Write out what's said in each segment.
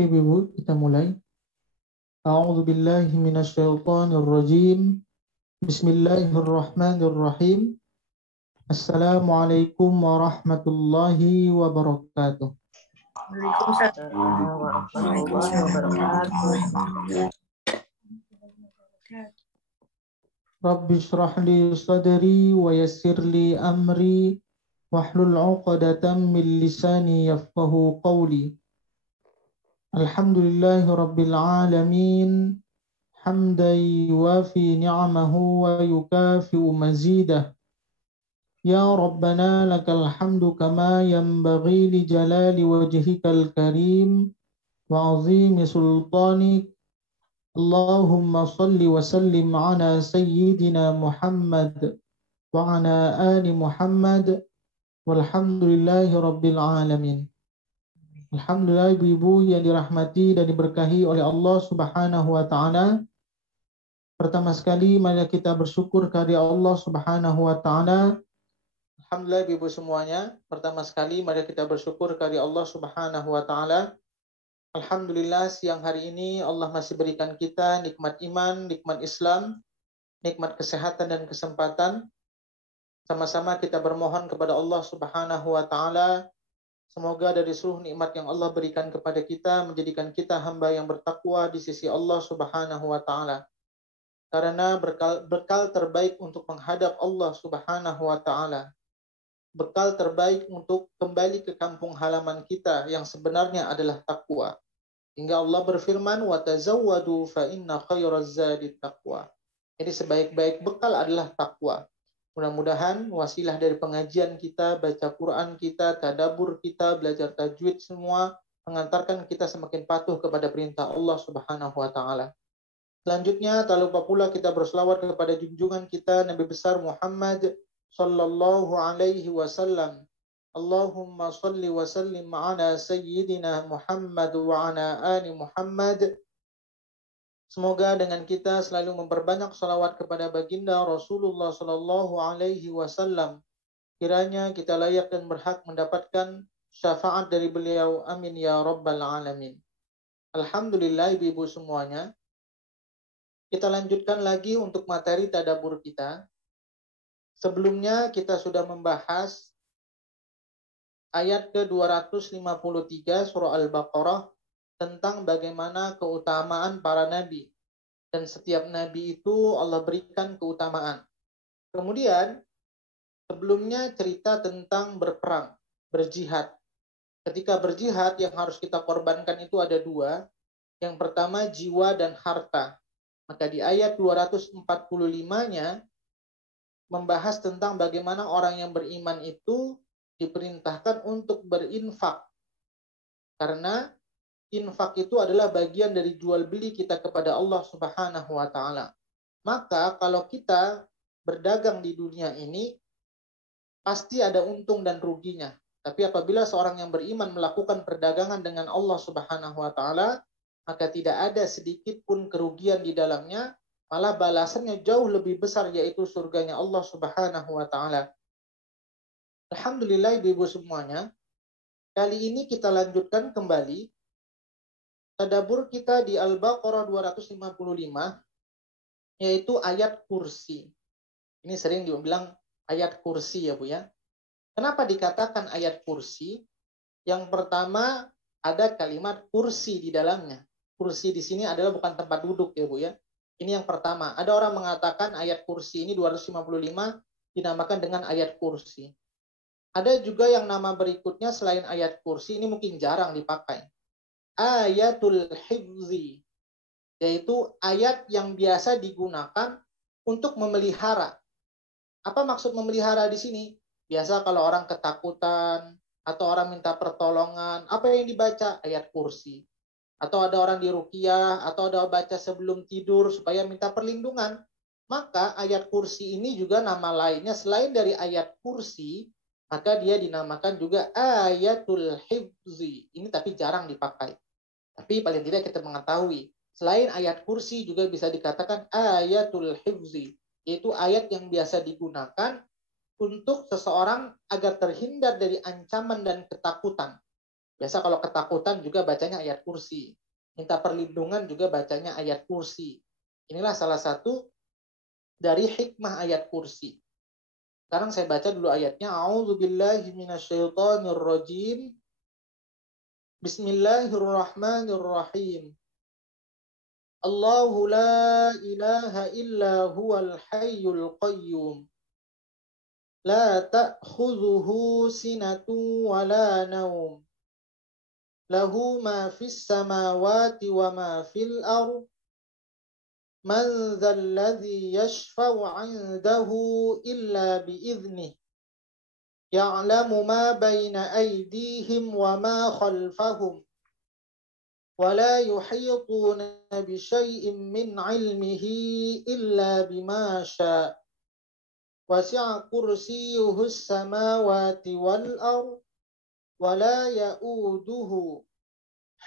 Oke, Ibu, kita mulai. A'udzu billahi minasyaitonir rajim. Bismillahirrahmanirrahim. Assalamualaikum warahmatullahi wabarakatuh. Waalaikumsalam warahmatullahi wabarakatuh. Rabbi shrah li sadri wa yassir li amri wahlul 'uqdatam min lisani yafqahu qawli. Alhamdulillahi rabbil alamin. Hamdan yuwafi ni'amahu wa yukafi'u mazidah. Ya Rabbana lakal hamdu kama yanbaghi li jalali wajhikal karim wa 'azimi sultanik. Allahumma salli wa sallim ala sayyidina Muhammad wa ala ali Muhammad walhamdulillahi rabbil alamin. Alhamdulillah, ibu-ibu yang dirahmati dan diberkahi oleh Allah Subhanahu wa taala. Pertama sekali mari kita bersyukur kepada Allah Subhanahu wa taala. Alhamdulillah, ibu semuanya. Pertama sekali mari kita bersyukur kepada Allah Subhanahu wa taala. Alhamdulillah, siang hari ini Allah masih berikan kita nikmat iman, nikmat Islam, nikmat kesehatan dan kesempatan. Sama-sama kita bermohon kepada Allah Subhanahu wa taala, semoga dari seluruh nikmat yang Allah berikan kepada kita menjadikan kita hamba yang bertakwa di sisi Allah Subhanahu wa taala. Karena bekal terbaik untuk menghadap Allah Subhanahu wa taala, bekal terbaik untuk kembali ke kampung halaman kita yang sebenarnya adalah takwa. Hingga Allah berfirman, "Wa tazawwadu fa inna khairaz zadi taqwa." Jadi sebaik-baik bekal adalah takwa. Mudah-mudahan wasilah dari pengajian kita, baca Quran kita, tadabbur kita, belajar tajwid semua mengantarkan kita semakin patuh kepada perintah Allah Subhanahu wa taala. Selanjutnya, tak lupa pula kita berselawat kepada junjungan kita Nabi besar Muhammad sallallahu alaihi wasallam. Allahumma salli wa sallim ala sayyidina Muhammad wa ala ali Muhammad. Semoga dengan kita selalu memperbanyak salawat kepada baginda Rasulullah sallallahu alaihi wasallam. Kiranya kita layak dan berhak mendapatkan syafaat dari beliau. Amin ya rabbal alamin. Alhamdulillah, ibu-ibu semuanya. Kita lanjutkan lagi untuk materi tadabbur kita. Sebelumnya kita sudah membahas ayat ke-253 surah Al-Baqarah tentang bagaimana keutamaan para nabi. Dan setiap nabi itu Allah berikan keutamaan. Kemudian sebelumnya cerita tentang berperang, berjihad. Ketika berjihad yang harus kita korbankan itu ada dua. Yang pertama jiwa dan harta. Maka di ayat 245-nya membahas tentang bagaimana orang yang beriman itu diperintahkan untuk berinfak. Karena infak itu adalah bagian dari jual beli kita kepada Allah Subhanahu wa taala. Maka kalau kita berdagang di dunia ini pasti ada untung dan ruginya. Tapi apabila seorang yang beriman melakukan perdagangan dengan Allah Subhanahu wa taala, maka tidak ada sedikit pun kerugian di dalamnya, malah balasannya jauh lebih besar, yaitu surganya Allah Subhanahu wa taala. Alhamdulillah, ibu semuanya. Kali ini kita lanjutkan kembali tadabbur kita di Al-Baqarah 255, yaitu ayat kursi. Ini sering dibilang ayat kursi ya Bu ya. Kenapa dikatakan ayat kursi? Yang pertama ada kalimat kursi di dalamnya. Kursi di sini adalah bukan tempat duduk ya Bu ya. Ini yang pertama. Ada orang mengatakan ayat kursi ini 255 dinamakan dengan ayat kursi. Ada juga yang nama berikutnya selain ayat kursi, ini mungkin jarang dipakai. Ayatul hifzi, yaitu ayat yang biasa digunakan untuk memelihara. Apa maksud memelihara di sini? Biasa kalau orang ketakutan atau orang minta pertolongan, apa yang dibaca? Ayat kursi. Atau ada orang diruqyah atau ada baca sebelum tidur supaya minta perlindungan. Maka ayat kursi ini juga nama lainnya selain dari ayat kursi, maka dia dinamakan juga ayatul hifzi. Ini tapi jarang dipakai. Tapi paling tidak kita mengetahui, selain ayat kursi juga bisa dikatakan ayatul hifzi, yaitu ayat yang biasa digunakan untuk seseorang agar terhindar dari ancaman dan ketakutan. Biasa kalau ketakutan juga bacanya ayat kursi. Minta perlindungan juga bacanya ayat kursi. Inilah salah satu dari hikmah ayat kursi. Sekarang saya baca dulu ayatnya. A'udzubillahi minasyaitonirrajim. Bismillahirrahmanirrahim. Allahu la ilaha illa huwal hayyul qayyum. La ta'khudhuhu sinatun wa la naum. Lahu ma fis samawati wa ma fil ardh. Man dzalladzi yashfa'u 'indahu illa bi'idhnihi. Ya'lamu ma baina aydihim wa ma khalfahum. Wa la yuhituna bi syai'in min 'ilmihi illa bima syaa. Wasi'a kursiyyuhu as-samawati wal ardh. Wa la ya'uduhu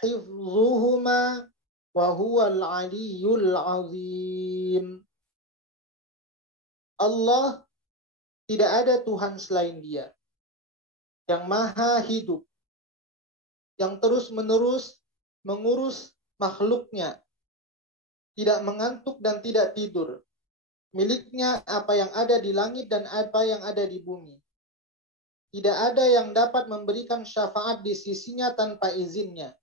hifdhuhuma wa huwal 'aliyyul 'azim. Allah, tidak ada Tuhan selain Dia yang maha hidup, yang terus-menerus mengurus makhluknya, tidak mengantuk dan tidak tidur. Miliknya apa yang ada di langit dan apa yang ada di bumi. Tidak ada yang dapat memberikan syafaat di sisinya tanpa izinnya.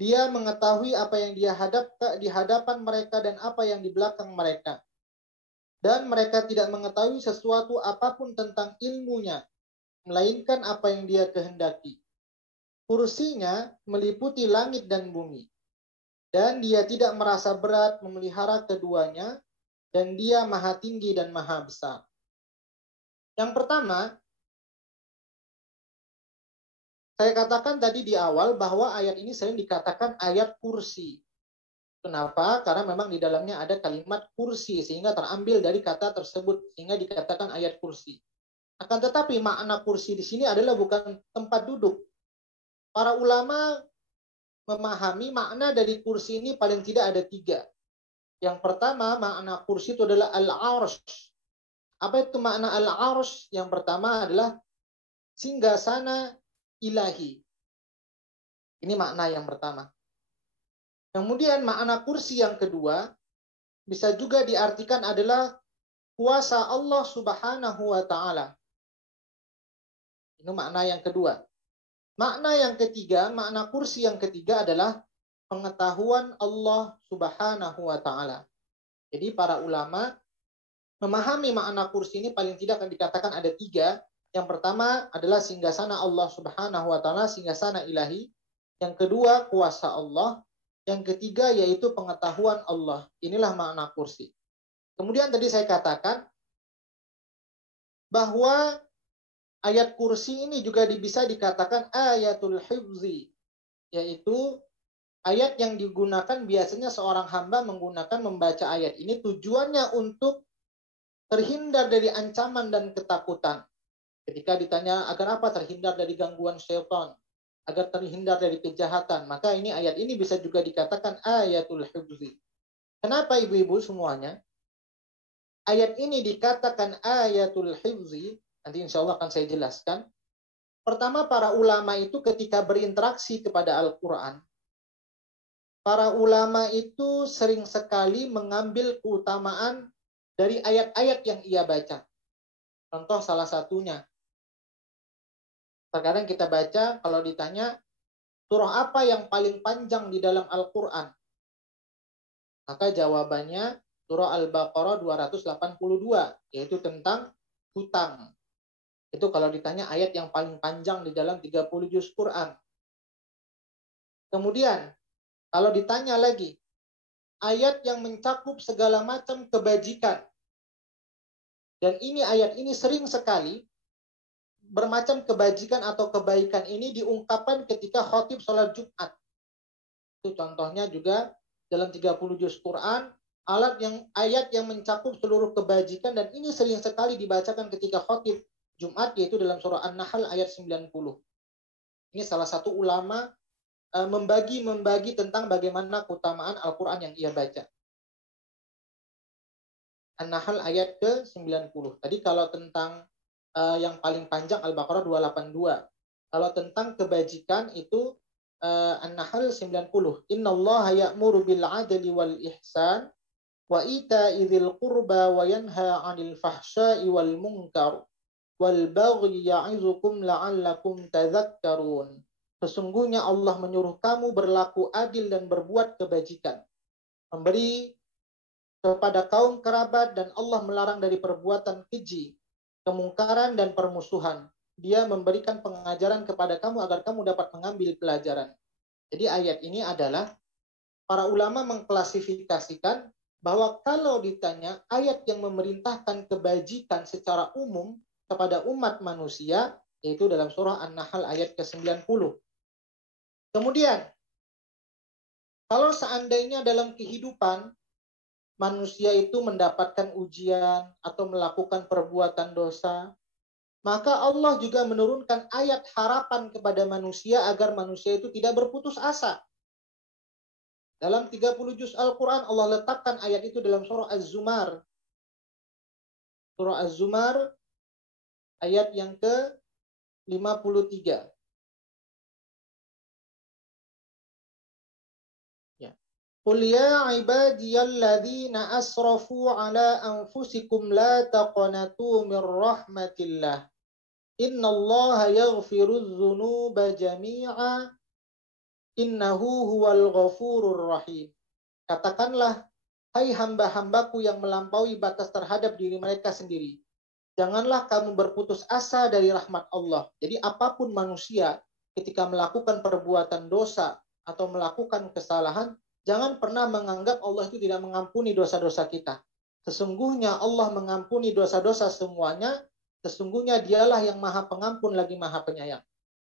Dia mengetahui apa yang dia di hadapan mereka dan apa yang di belakang mereka. Dan mereka tidak mengetahui sesuatu apapun tentang ilmunya, melainkan apa yang dia kehendaki. Kursinya meliputi langit dan bumi. Dan dia tidak merasa berat memelihara keduanya, dan dia maha tinggi dan maha besar. Yang pertama, saya katakan tadi di awal bahwa ayat ini sering dikatakan ayat kursi. Kenapa? Karena memang di dalamnya ada kalimat kursi, sehingga terambil dari kata tersebut, sehingga dikatakan ayat kursi. Akan tetapi makna kursi di sini adalah bukan tempat duduk. Para ulama memahami makna dari kursi ini paling tidak ada 3. Yang pertama, makna kursi itu adalah al-arsh. Apa itu makna al-arsh? Yang pertama adalah singgasana ilahi. Ini makna yang pertama. Kemudian makna kursi yang kedua bisa juga diartikan adalah kuasa Allah Subhanahu wa taala. Ini makna yang kedua. Makna yang ketiga, makna kursi yang ketiga adalah pengetahuan Allah Subhanahu wa taala. Jadi para ulama memahami makna kursi ini paling tidak akan dikatakan ada 3. Yang pertama adalah singgasana Allah Subhanahu wa taala, singgasana ilahi. Yang kedua, kuasa Allah. Yang ketiga yaitu pengetahuan Allah. Inilah makna kursi. Kemudian tadi saya katakan bahwa ayat kursi ini juga bisa dikatakan ayatul hifzi, yaitu ayat yang digunakan biasanya seorang hamba menggunakan membaca ayat ini tujuannya untuk terhindar dari ancaman dan ketakutan. Ketika ditanya agar apa, terhindar dari gangguan syaitan, agar terhindar dari kejahatan, maka ini ayat ini bisa juga dikatakan ayatul hifzi. Kenapa ibu-ibu semuanya? Ayat ini dikatakan ayatul hifzi, nanti insya Allah akan saya jelaskan. Pertama, para ulama itu ketika berinteraksi kepada Al-Quran, para ulama itu sering sekali mengambil keutamaan dari ayat-ayat yang ia baca. Contoh salah satunya, terkadang kita baca, kalau ditanya, surah apa yang paling panjang di dalam Al-Quran? Maka jawabannya, surah Al-Baqarah 282, yaitu tentang hutang. Itu kalau ditanya ayat yang paling panjang di dalam 30 juz Quran. Kemudian, kalau ditanya lagi, ayat yang mencakup segala macam kebajikan. Dan ini ayat ini sering sekali bermacam kebajikan atau kebaikan ini diungkapkan ketika khotib sholat Jumat. Itu contohnya juga dalam 30 juz Quran, ayat yang mencakup seluruh kebajikan, dan ini sering sekali dibacakan ketika khotib Jumat, yaitu dalam surah An-Nahl ayat 90. Ini salah satu ulama membagi tentang bagaimana keutamaan Al-Quran yang ia baca. An-Nahl ayat ke-90. Tadi kalau tentang yang paling panjang Al-Baqarah 282. Kalau tentang kebajikan itu An-Nahl 90. Innallaha ya'muru bil 'adli wal ihsan wa ita'i dzil qurba wa yanha 'anil fahsya'i wal munkar wal baghi ya'izukum la'allakum tadhakkarun. Sesungguhnya Allah menyuruh kamu berlaku adil dan berbuat kebajikan, memberi kepada kaum kerabat, dan Allah melarang dari perbuatan keji, kemungkaran dan permusuhan. Dia memberikan pengajaran kepada kamu agar kamu dapat mengambil pelajaran. Jadi ayat ini adalah para ulama mengklasifikasikan bahwa kalau ditanya ayat yang memerintahkan kebajikan secara umum kepada umat manusia, yaitu dalam surah An-Nahl ayat ke-90. Kemudian, kalau seandainya dalam kehidupan manusia itu mendapatkan ujian atau melakukan perbuatan dosa, maka Allah juga menurunkan ayat harapan kepada manusia agar manusia itu tidak berputus asa. Dalam 30 juz Al-Quran, Allah letakkan ayat itu dalam surah Az-Zumar. Surah Az-Zumar, ayat yang ke-53. Ya. Qul ya ibadiyalladzina asrafu ala anfusikum la taqnatu min rahmatillah. Innallaha yaghfirudz dzunuba jami'a. Innahu huwal ghafurur rahim. Katakanlah, hai hamba-hambaku yang melampaui batas terhadap diri mereka sendiri, janganlah kamu berputus asa dari rahmat Allah. Jadi apapun manusia ketika melakukan perbuatan dosa atau melakukan kesalahan, jangan pernah menganggap Allah itu tidak mengampuni dosa-dosa kita. Sesungguhnya Allah mengampuni dosa-dosa semuanya. Sesungguhnya dialah yang maha pengampun lagi maha penyayang.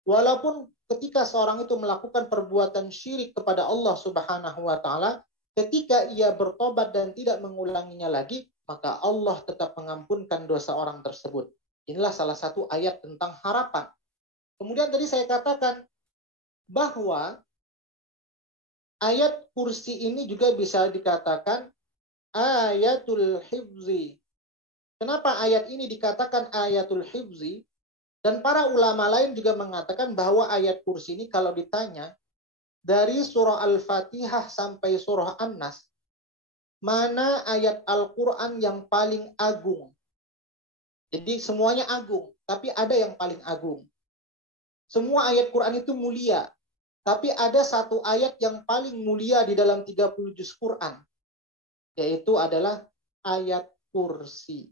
Walaupun ketika seorang itu melakukan perbuatan syirik kepada Allah Subhanahu wa taala, ketika ia bertobat dan tidak mengulanginya lagi, maka Allah tetap mengampunkan dosa orang tersebut. Inilah salah satu ayat tentang harapan. Kemudian tadi saya katakan bahwa ayat kursi ini juga bisa dikatakan ayatul hifzi. Kenapa ayat ini dikatakan ayatul hifzi? Dan para ulama lain juga mengatakan bahwa ayat kursi ini kalau ditanya dari surah Al-Fatihah sampai surah An-Nas, mana ayat Al-Quran yang paling agung? Jadi semuanya agung, tapi ada yang paling agung. Semua ayat Quran itu mulia, tapi ada satu ayat yang paling mulia di dalam 30 juz Quran, yaitu adalah ayat kursi.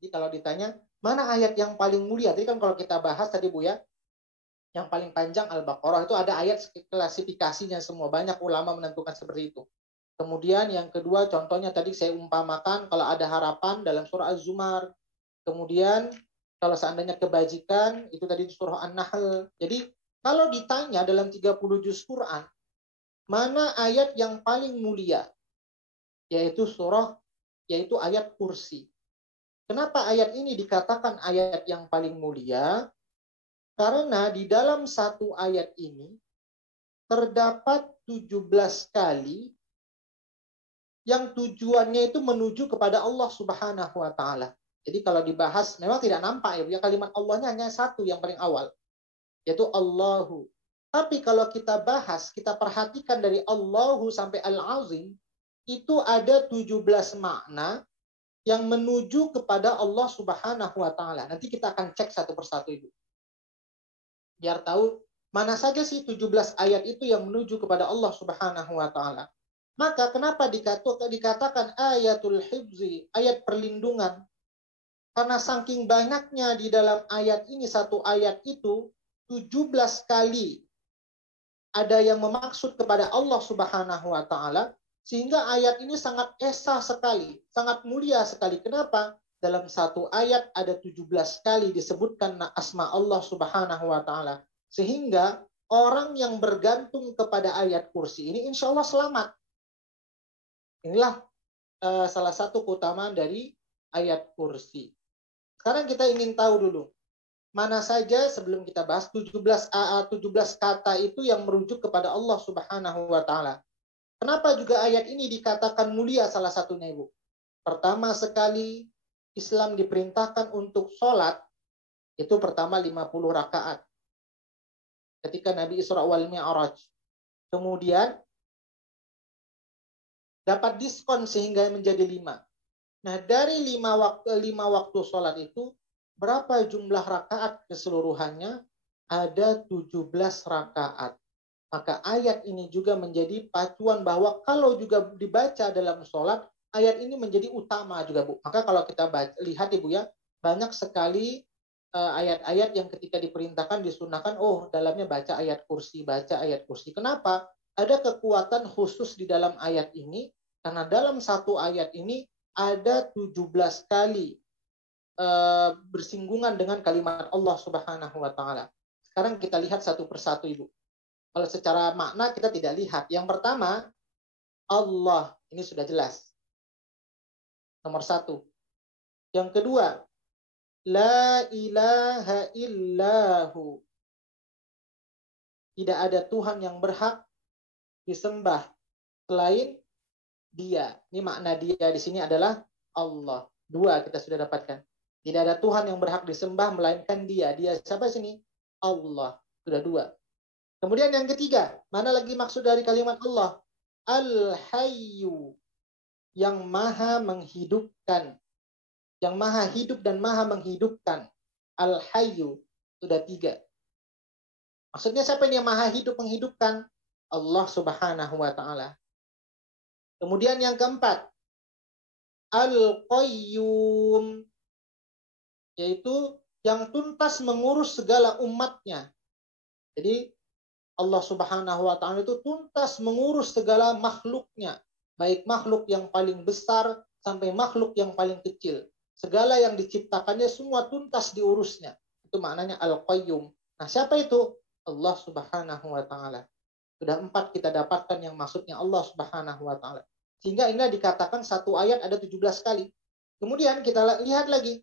Jadi kalau ditanya, mana ayat yang paling mulia? Tadi kan kalau kita bahas tadi Bu ya, yang paling panjang Al-Baqarah, itu ada ayat klasifikasinya semua. Banyak ulama menentukan seperti itu. Kemudian yang kedua, contohnya tadi saya umpamakan kalau ada harapan dalam surah Az-Zumar. Kemudian kalau seandainya kebajikan, itu tadi di surah An-Nahl. Jadi kalau ditanya dalam 30 juz Quran, mana ayat yang paling mulia? Yaitu ayat kursi. Kenapa ayat ini dikatakan ayat yang paling mulia? Karena di dalam satu ayat ini terdapat 17 kali yang tujuannya itu menuju kepada Allah Subhanahu wa taala. Jadi kalau dibahas memang tidak nampak ya, kalimat Allahnya hanya satu yang paling awal, yaitu Allahu. Tapi kalau kita bahas, kita perhatikan dari Allahu sampai Al-Azim, itu ada 17 makna yang menuju kepada Allah Subhanahu wa taala. Nanti kita akan cek satu persatu itu. Biar tahu mana saja sih 17 ayat itu yang menuju kepada Allah Subhanahu wa taala. Maka kenapa dikatakan ayatul hifzi, ayat perlindungan? Karena saking banyaknya di dalam ayat ini, satu ayat itu 17 kali ada yang memaksud kepada Allah Subhanahu wa taala, sehingga ayat ini sangat esa sekali, sangat mulia sekali. Kenapa? Dalam satu ayat ada 17 kali disebutkan asma Allah Subhanahu wa taala. Sehingga orang yang bergantung kepada ayat kursi ini insya Allah selamat. Inilah salah satu keutamaan dari ayat kursi. Sekarang kita ingin tahu dulu, mana saja sebelum kita bahas 17 kata itu yang merujuk kepada Allah Subhanahu wa taala. Kenapa juga ayat ini dikatakan mulia salah satunya, Ibu? Pertama sekali, Islam diperintahkan untuk sholat, itu pertama 50 rakaat. ketika Nabi Isra wal Mi'raj. Kemudian dapat diskon sehingga menjadi 5. Nah, dari 5 waktu sholat itu, berapa jumlah rakaat keseluruhannya? Ada 17 rakaat. Maka ayat ini juga menjadi pacuan bahwa kalau juga dibaca dalam sholat, ayat ini menjadi utama juga, Bu. Maka kalau kita lihat, Ibu ya, banyak sekali ayat-ayat yang ketika diperintahkan, disunahkan, oh dalamnya baca ayat kursi, baca ayat kursi. Kenapa? Ada kekuatan khusus di dalam ayat ini, karena dalam satu ayat ini ada 17 kali bersinggungan dengan kalimat Allah Subhanahu wa taala. Sekarang kita lihat satu persatu, Ibu. Kalau secara makna kita tidak lihat. Yang pertama, Allah, ini sudah jelas. Nomor 1. Yang kedua, la ilaha illahu. Tidak ada Tuhan yang berhak disembah selain Dia. Ini makna Dia di sini adalah Allah. 2 kita sudah dapatkan. Tidak ada Tuhan yang berhak disembah melainkan Dia. Dia siapa sini? Allah. Sudah 2. Kemudian yang ketiga, mana lagi maksud dari kalimat Allah? Al-Hayyu, yang maha menghidupkan. Yang maha hidup dan maha menghidupkan. Al-Hayyu, sudah 3. Maksudnya siapa ini yang maha hidup menghidupkan? Allah Subhanahu wa ta'ala. Kemudian yang keempat, Al-Qayyum, yaitu yang tuntas mengurus segala umatnya. Jadi Allah Subhanahu wa ta'ala itu tuntas mengurus segala makhluknya, baik makhluk yang paling besar sampai makhluk yang paling kecil. Segala yang diciptakannya semua tuntas diurusnya. Itu maknanya Al-Qayyum. Nah, siapa itu? Allah Subhanahu wa ta'ala. Sudah 4 kita dapatkan yang maksudnya Allah Subhanahu wa ta'ala. Sehingga ini dikatakan satu ayat ada 17 kali. Kemudian kita lihat lagi.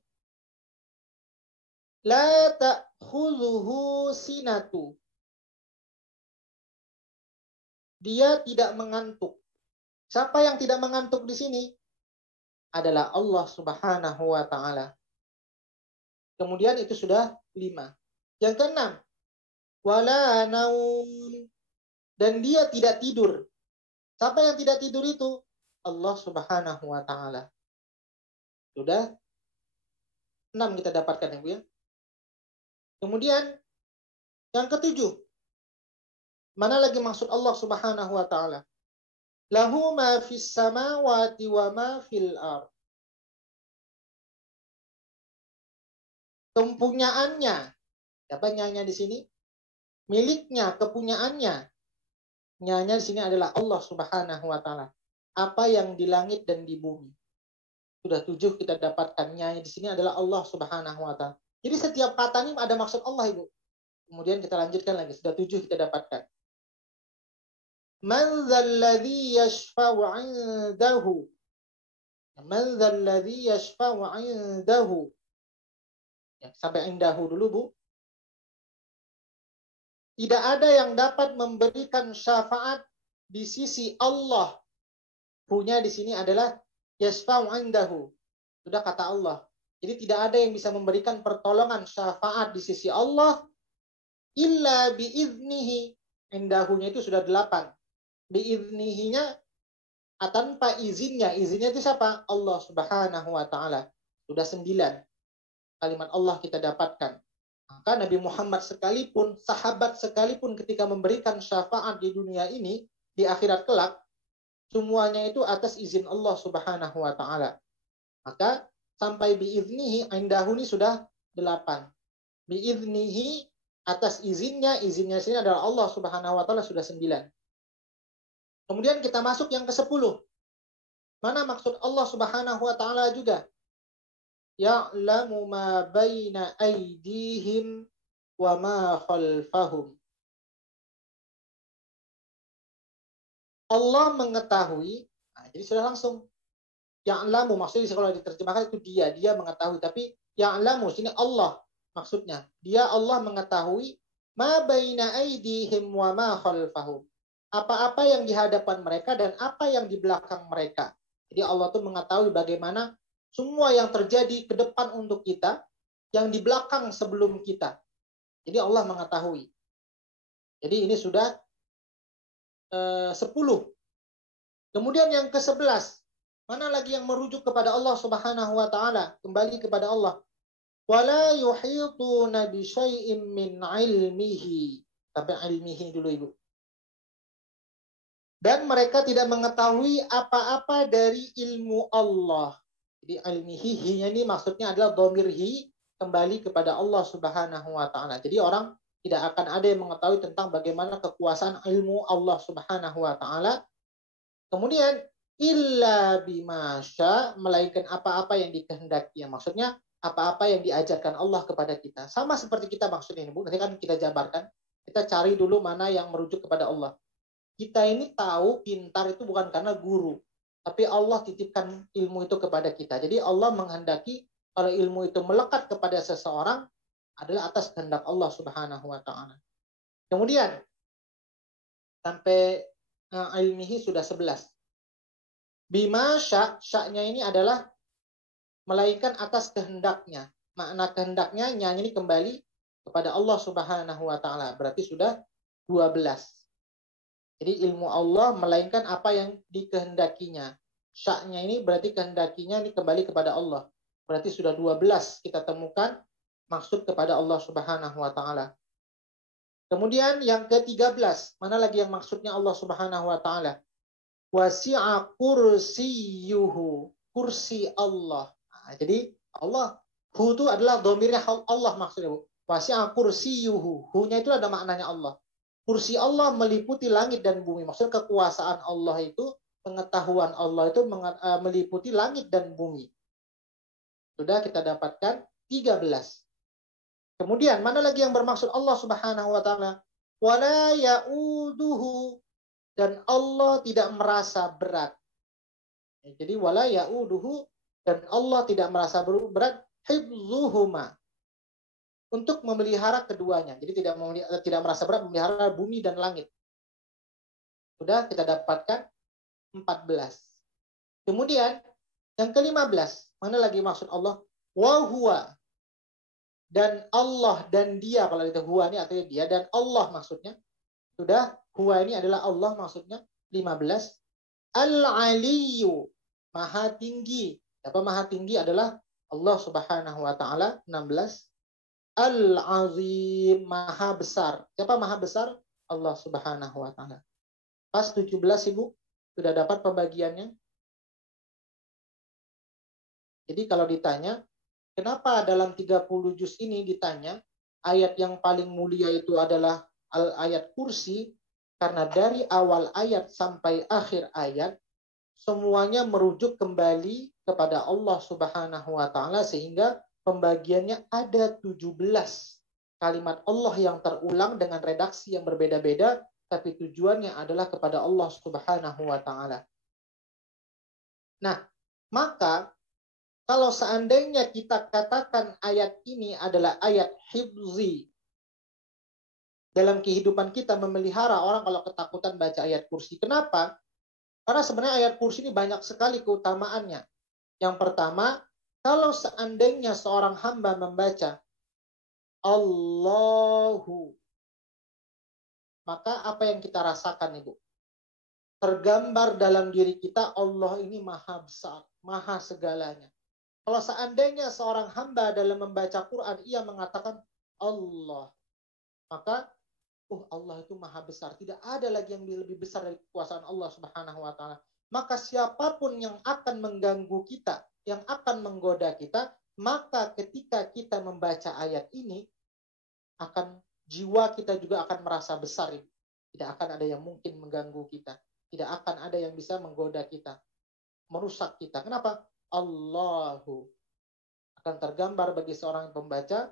La ta'khudhuhu sinatu. Dia tidak mengantuk. Siapa yang tidak mengantuk di sini? Adalah Allah Subhanahu wa ta'ala. Kemudian itu sudah 5. Yang keenam, wala naum. Dan dia tidak tidur. Siapa yang tidak tidur itu? Allah Subhanahu wa ta'ala. Sudah 6 kita dapatkan, Ibu ya. Kemudian yang ketujuh, mana lagi maksud Allah Subhanahu wa ta'ala? Lahu ma fis samawati wa ma fil ardh. Kepunyaannya. Siapa nyanya di sini? Miliknya, kepunyaannya. Nyanya di sini adalah Allah Subhanahu wa ta'ala. Apa yang di langit dan di bumi. Sudah 7 kita dapatkan. Nyanya di sini adalah Allah Subhanahu wa ta'ala. Jadi setiap kata ini ada maksud Allah, Ibu. Kemudian kita lanjutkan lagi. Sudah 7 kita dapatkan. Man dzalladzi yashfa'u 'indahu. Man dzalladzi yashfa'u 'indahu. Ya, sampai indahu dulu, Bu. Tidak ada yang dapat memberikan syafaat di sisi Allah. Punya di sini adalah yashfa'u 'indahu. Sudah kata Allah. Jadi tidak ada yang bisa memberikan pertolongan syafaat di sisi Allah illa biiznihi. Indahunya itu sudah 8. Biiznihinya tanpa izinnya. Izinnya itu siapa? Allah Subhanahu wa ta'ala. Sudah 9. Kalimat Allah kita dapatkan. Maka Nabi Muhammad sekalipun, sahabat sekalipun ketika memberikan syafaat di dunia ini, di akhirat kelak, semuanya itu atas izin Allah Subhanahu wa ta'ala. Maka sampai biiznihi, indahu ini sudah 8. Biiznihi, atas izinnya sini adalah Allah Subhanahu wa ta'ala, sudah 9. Kemudian kita masuk yang ke-10. Mana maksud Allah Subhanahu wa ta'ala juga? Ya'lamu ma baina aydihim wa ma khalfahum. Allah mengetahui, nah, jadi sudah langsung. Ya'lamu, maksudnya kalau diterjemahkan itu dia mengetahui. Tapi ya'lamu, sini Allah maksudnya. Dia Allah mengetahui ma baina aydihim wa ma khalfahum. Apa-apa yang di hadapan mereka dan apa yang di belakang mereka. Jadi Allah tuh mengetahui bagaimana semua yang terjadi ke depan untuk kita, yang di belakang sebelum kita. Jadi Allah mengetahui. Jadi ini sudah 10. Kemudian yang ke-11, mana lagi yang merujuk kepada Allah Subhanahu wa taala, kembali kepada Allah. Wala yuhituna bi syai'in min ilmihi. Sampai ilmihi dulu Ibu. Dan mereka tidak mengetahui apa-apa dari ilmu Allah. Jadi ilmihi, hi ini maksudnya adalah dhamir hi, kembali kepada Allah Subhanahu wa taala. Jadi orang tidak akan ada yang mengetahui tentang bagaimana kekuasaan ilmu Allah Subhanahu wa taala. Kemudian illa bimasya, melainkan apa-apa yang dikehendaki. Maksudnya apa-apa yang diajarkan Allah kepada kita. Sama seperti kita maksudnya ini, Bu. Nanti kan kita jabarkan. Kita cari dulu mana yang merujuk kepada Allah. Kita ini tahu pintar itu bukan karena guru, tapi Allah titipkan ilmu itu kepada kita. Jadi Allah menghendaki kalau ilmu itu melekat kepada seseorang adalah atas kehendak Allah Subhanahu wa taala. Kemudian sampai ilmihi sudah 11. Bima sya'-nya ini adalah melainkan atas kehendaknya. Makna kehendaknya ini kembali kepada Allah Subhanahu wa taala. Berarti sudah 12. Jadi ilmu Allah melainkan apa yang dikehendakinya. Sya'-nya ini berarti kehendakinya ini kembali kepada Allah. Berarti sudah 12 kita temukan maksud kepada Allah Subhanahu wa taala. Kemudian yang ke-13, mana lagi yang maksudnya Allah Subhanahu wa taala? Wasi'a kursiyuhu, kursi Allah. Nah, jadi Allah, hu itu adalah dhamirnya Allah maksudnya. Wasi'a kursiyuhu, hu-nya itu ada maknanya Allah. Kursi Allah meliputi langit dan bumi. Maksudnya kekuasaan Allah itu, pengetahuan Allah itu meliputi langit dan bumi. Sudah kita dapatkan 13. Kemudian mana lagi yang bermaksud Allah Subhanahu wa taala? Wala ya'uduhu, dan Allah tidak merasa berat. Jadi wala ya'uduhu, dan Allah tidak merasa berat, hifzuhuma, untuk memelihara keduanya. Jadi tidak merasa berat memelihara bumi dan langit. Sudah kita dapatkan 14. Kemudian yang ke-15, mana lagi maksud Allah? Wa huwa, dan Allah dan dia, kalau itu huwa ini artinya dia dan Allah maksudnya. Sudah, huwa ini adalah Allah maksudnya. 15. Al-Aliyyu, maha tinggi. Apa maha tinggi adalah Allah Subhanahu wa taala. 16. Al-Azim, maha besar. Siapa maha besar? Allah Subhanahu wa taala. Pas 17 Ibu, sudah dapat pembagiannya. Jadi kalau ditanya, kenapa dalam 30 juz ini ditanya ayat yang paling mulia itu adalah ayat kursi? Karena dari awal ayat sampai akhir ayat semuanya merujuk kembali kepada Allah Subhanahu wa taala, sehingga pembagiannya ada 17 kalimat Allah yang terulang dengan redaksi yang berbeda-beda, tapi tujuannya adalah kepada Allah Subhanahu wa taala. Nah, maka kalau seandainya kita katakan ayat ini adalah ayat hifzi, dalam kehidupan kita memelihara orang kalau ketakutan baca ayat kursi. Kenapa? Karena sebenarnya ayat kursi ini banyak sekali keutamaannya. Yang pertama, kalau seandainya seorang hamba membaca Allahu, maka apa yang kita rasakan, Ibu? Tergambar dalam diri kita Allah ini maha besar, maha segalanya. Kalau seandainya seorang hamba dalam membaca Quran, ia mengatakan Allah, maka Allah itu maha besar. Tidak ada lagi yang lebih besar dari kekuasaan Allah Subhanahu wa taala. Maka siapapun yang akan mengganggu kita, yang akan menggoda kita, maka ketika kita membaca ayat ini, jiwa kita juga akan merasa besar. Tidak akan ada yang mungkin mengganggu kita. Tidak akan ada yang bisa menggoda kita, merusak kita. Kenapa? Allahu akan tergambar bagi seorang pembaca,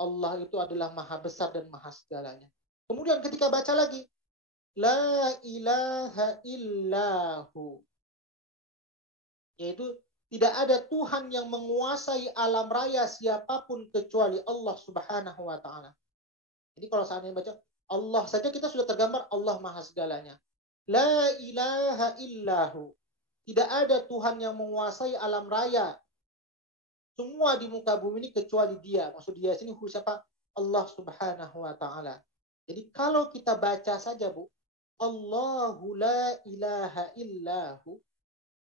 Allah itu adalah maha besar dan maha segalanya. Kemudian ketika baca lagi, La ilaha illahu, yaitu tidak ada Tuhan yang menguasai alam raya siapapun kecuali Allah Subhanahu wa taala. Jadi kalau seandainya baca Allah saja kita sudah tergambar Allah maha segalanya. La ilaha illahu, tidak ada Tuhan yang menguasai alam raya semua di muka bumi ini kecuali Dia. Maksud Dia sini siapa? Allah Subhanahu wa taala. Jadi kalau kita baca saja, Bu, Allahu la ilaha illahu,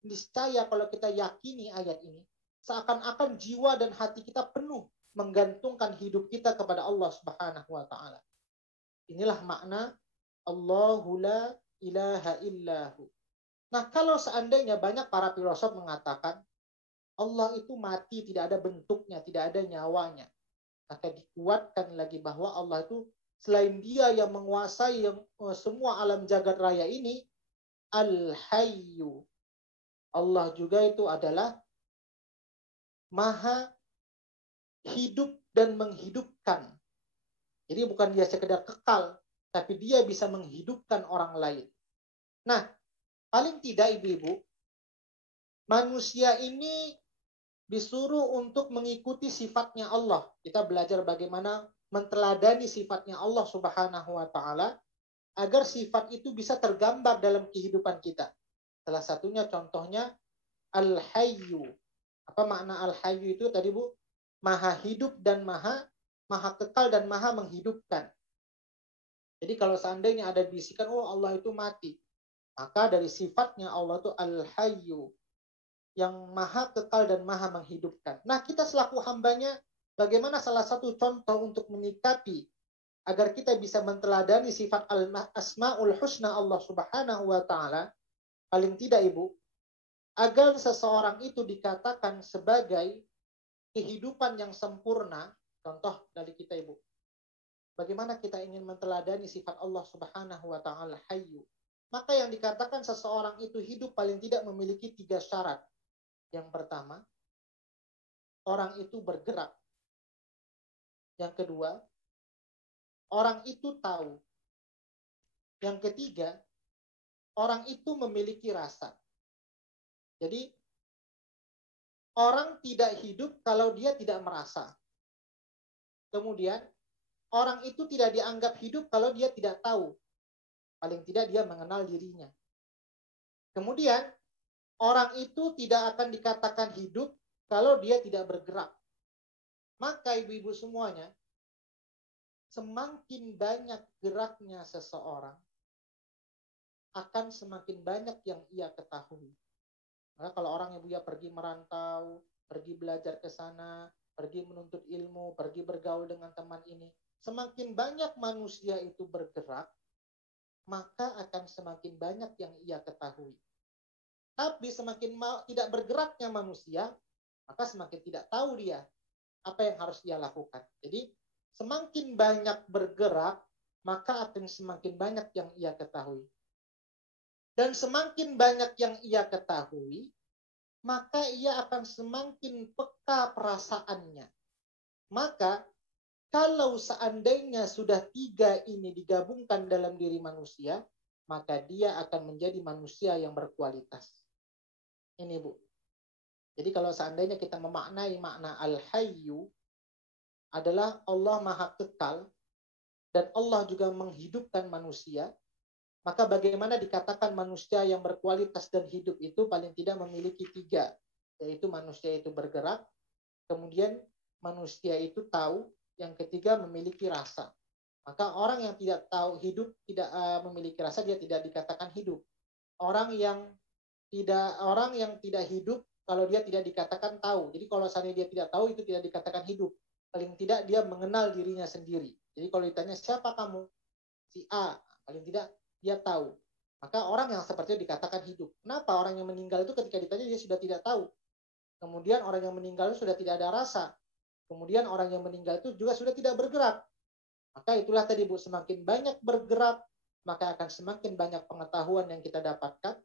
niscaya kalau kita yakini ayat ini, seakan-akan jiwa dan hati kita penuh menggantungkan hidup kita kepada Allah Subhanahu wa taala. Inilah makna Allahu la ilaha illahu. Nah, kalau seandainya banyak para filosof mengatakan Allah itu mati, tidak ada bentuknya, tidak ada nyawanya, maka dikuatkan lagi bahwa Allah itu selain Dia yang menguasai semua alam jagat raya ini, Al-Hayyu. Allah juga itu adalah Maha hidup dan menghidupkan. Jadi bukan Dia sekedar kekal, tapi Dia bisa menghidupkan orang lain. Nah, paling tidak ibu-ibu, manusia ini disuruh untuk mengikuti sifatnya Allah. Kita belajar bagaimana menteladani sifatnya Allah Subhanahu wa taala agar sifat itu bisa tergambar dalam kehidupan kita. Salah satunya contohnya Al-Hayyu. Apa makna Al-Hayyu itu tadi, Bu? Maha hidup dan maha kekal dan maha menghidupkan. Jadi kalau seandainya ada bisikan, oh Allah itu mati, maka dari sifatnya Allah itu Al-Hayyu, yang maha kekal dan maha menghidupkan. Nah, kita selaku hambanya, bagaimana salah satu contoh untuk menyikapi agar kita bisa menteladani sifat Asmaul Husna Allah Subhanahu wa taala, paling tidak Ibu, agar seseorang itu dikatakan sebagai kehidupan yang sempurna, contoh dari kita Ibu. Bagaimana kita ingin menteladani sifat Allah Subhanahu wa taala Hayyu? Maka yang dikatakan seseorang itu hidup paling tidak memiliki 3 syarat. Yang pertama, orang itu bergerak. Yang kedua, orang itu tahu. Yang ketiga, orang itu memiliki rasa. Jadi, orang tidak hidup kalau dia tidak merasa. Kemudian, orang itu tidak dianggap hidup kalau dia tidak tahu. Paling tidak dia mengenal dirinya. Kemudian, orang itu tidak akan dikatakan hidup kalau dia tidak bergerak. Maka ibu-ibu semuanya, semakin banyak geraknya seseorang, akan semakin banyak yang ia ketahui. Maka kalau orang ibu ya pergi merantau, pergi belajar ke sana, pergi menuntut ilmu, pergi bergaul dengan teman ini, semakin banyak manusia itu bergerak, maka akan semakin banyak yang ia ketahui. Tapi semakin tidak bergeraknya manusia, maka semakin tidak tahu dia apa yang harus dia lakukan. Jadi semakin banyak bergerak, maka akan semakin banyak yang ia ketahui. Dan semakin banyak yang ia ketahui, maka ia akan semakin peka perasaannya. Maka kalau seandainya sudah 3 ini digabungkan dalam diri manusia, maka dia akan menjadi manusia yang berkualitas. Ini Bu. Jadi kalau seandainya kita memaknai makna Al-Hayyu adalah Allah Maha Kekal dan Allah juga menghidupkan manusia, maka bagaimana dikatakan manusia yang berkualitas dan hidup itu paling tidak memiliki 3, yaitu manusia itu bergerak, kemudian manusia itu tahu, yang ketiga memiliki rasa. Maka orang yang tidak tahu hidup, tidak memiliki rasa, dia tidak dikatakan hidup. Orang yang tidak hidup kalau dia tidak dikatakan tahu. Jadi kalau seandainya dia tidak tahu, itu tidak dikatakan hidup. Paling tidak dia mengenal dirinya sendiri. Jadi kalau ditanya siapa kamu? Si A. Paling tidak dia tahu. Maka orang yang seperti itu dikatakan hidup. Kenapa? Orang yang meninggal itu ketika ditanya dia sudah tidak tahu. Kemudian orang yang meninggal itu sudah tidak ada rasa. Kemudian orang yang meninggal itu juga sudah tidak bergerak. Maka itulah tadi Bu, semakin banyak bergerak, maka akan semakin banyak pengetahuan yang kita dapatkan.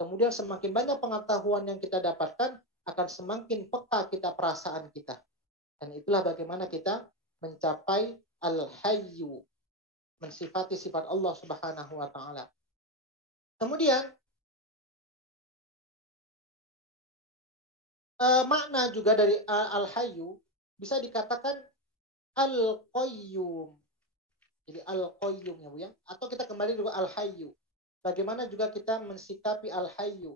Kemudian semakin banyak pengetahuan yang kita dapatkan, akan semakin peka kita perasaan kita. Dan itulah bagaimana kita mencapai Al-Hayyu, mensifati sifat Allah Subhanahu wa taala. Kemudian makna juga dari Al-Hayyu bisa dikatakan Al-Qayyum. Jadi Al-Qayyum ya Bu ya. Atau kita kembali juga Al-Hayyu. Bagaimana juga kita mensikapi Al-Hayyu.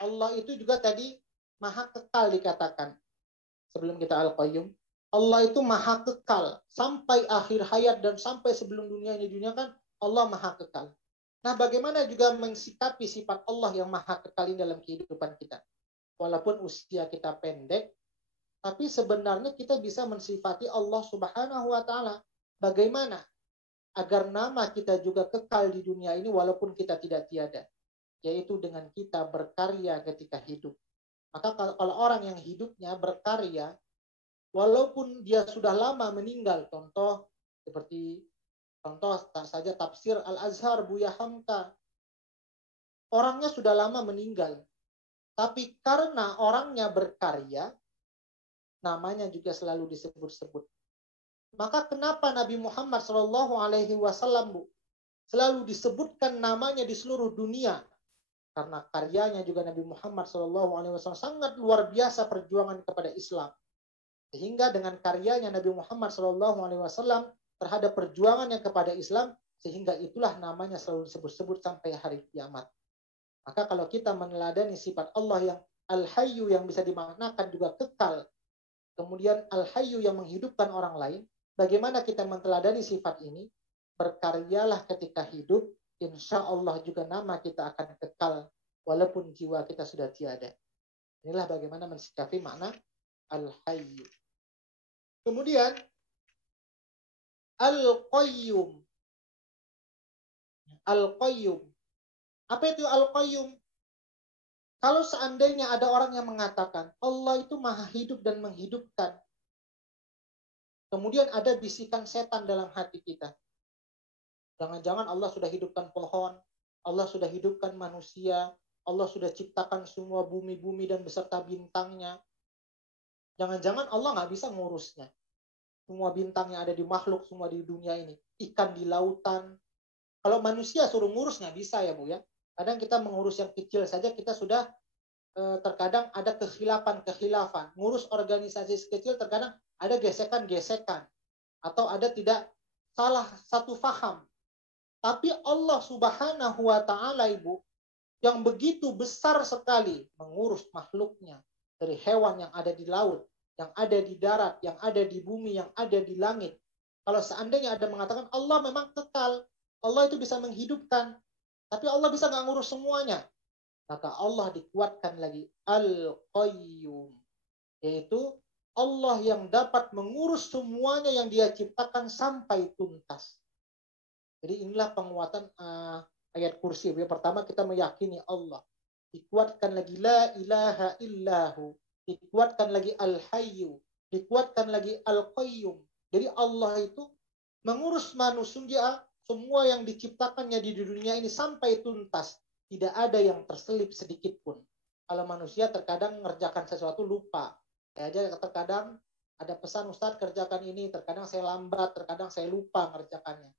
Allah itu juga tadi Maha Kekal dikatakan. Sebelum kita Al-Qayyum. Allah itu maha kekal sampai akhir hayat dan sampai sebelum dunia ini dunia kan Allah maha kekal. Nah, bagaimana juga mensikapi sifat Allah yang maha kekal ini dalam kehidupan kita? Walaupun usia kita pendek, tapi sebenarnya kita bisa mensifati Allah Subhanahu wa taala. Bagaimana agar nama kita juga kekal di dunia ini walaupun kita tidak tiada, yaitu dengan kita berkarya ketika hidup. Maka kalau orang yang hidupnya berkarya, walaupun dia sudah lama meninggal, contoh saja tafsir Al-Azhar Buya Hamka, orangnya sudah lama meninggal, tapi karena orangnya berkarya, namanya juga selalu disebut-sebut. Maka kenapa Nabi Muhammad SAW selalu disebutkan namanya di seluruh dunia? Karena karyanya juga Nabi Muhammad SAW sangat luar biasa perjuangan kepada Islam. Sehingga dengan karyanya Nabi Muhammad SAW terhadap perjuangannya kepada Islam, sehingga itulah namanya selalu disebut-sebut sampai hari kiamat. Maka kalau kita meneladani sifat Allah yang Al-Hayyu yang bisa dimaknakan juga kekal, kemudian Al-Hayyu yang menghidupkan orang lain, bagaimana kita meneladani sifat ini? Berkaryalah ketika hidup, insya Allah juga nama kita akan kekal walaupun jiwa kita sudah tiada. Inilah bagaimana mensikapi makna Al-Hayyu. Kemudian Al-Qayyum. Al-Qayyum. Apa itu Al-Qayyum? Kalau seandainya ada orang yang mengatakan Allah itu maha hidup dan menghidupkan, kemudian ada bisikan setan dalam hati kita. Jangan-jangan Allah sudah hidupkan pohon, Allah sudah hidupkan manusia, Allah sudah ciptakan semua bumi-bumi dan beserta bintangnya. Jangan-jangan Allah nggak bisa ngurusnya. Semua bintang yang ada di makhluk, semua di dunia ini. Ikan di lautan. Kalau manusia suruh ngurus nggak bisa ya Bu ya. Kadang kita mengurus yang kecil saja kita sudah terkadang ada kekhilafan. Ngurus organisasi sekecil terkadang ada gesekan-gesekan. Atau ada tidak salah satu faham. Tapi Allah Subhanahu wa taala Ibu yang begitu besar sekali mengurus makhluknya, dari hewan yang ada di laut, yang ada di darat, yang ada di bumi, yang ada di langit. Kalau seandainya ada mengatakan Allah memang kekal, Allah itu bisa menghidupkan, tapi Allah bisa nggak ngurus semuanya, maka Allah dikuatkan lagi Al-Qayyum, yaitu Allah yang dapat mengurus semuanya yang Dia ciptakan sampai tuntas. Jadi inilah penguatan ayat kursi. Yang pertama kita meyakini Allah. Dikuatkan lagi la ilaha illahu. Dikuatkan lagi al-hayyu. Dikuatkan lagi al-qayyum. Jadi Allah itu mengurus manusia semua yang diciptakannya di dunia ini sampai tuntas. Tidak ada yang terselip sedikit pun. Kalau manusia terkadang mengerjakan sesuatu lupa. Ya aja terkadang ada pesan Ustadz kerjakan ini. Terkadang saya lambat, terkadang saya lupa mengerjakannya.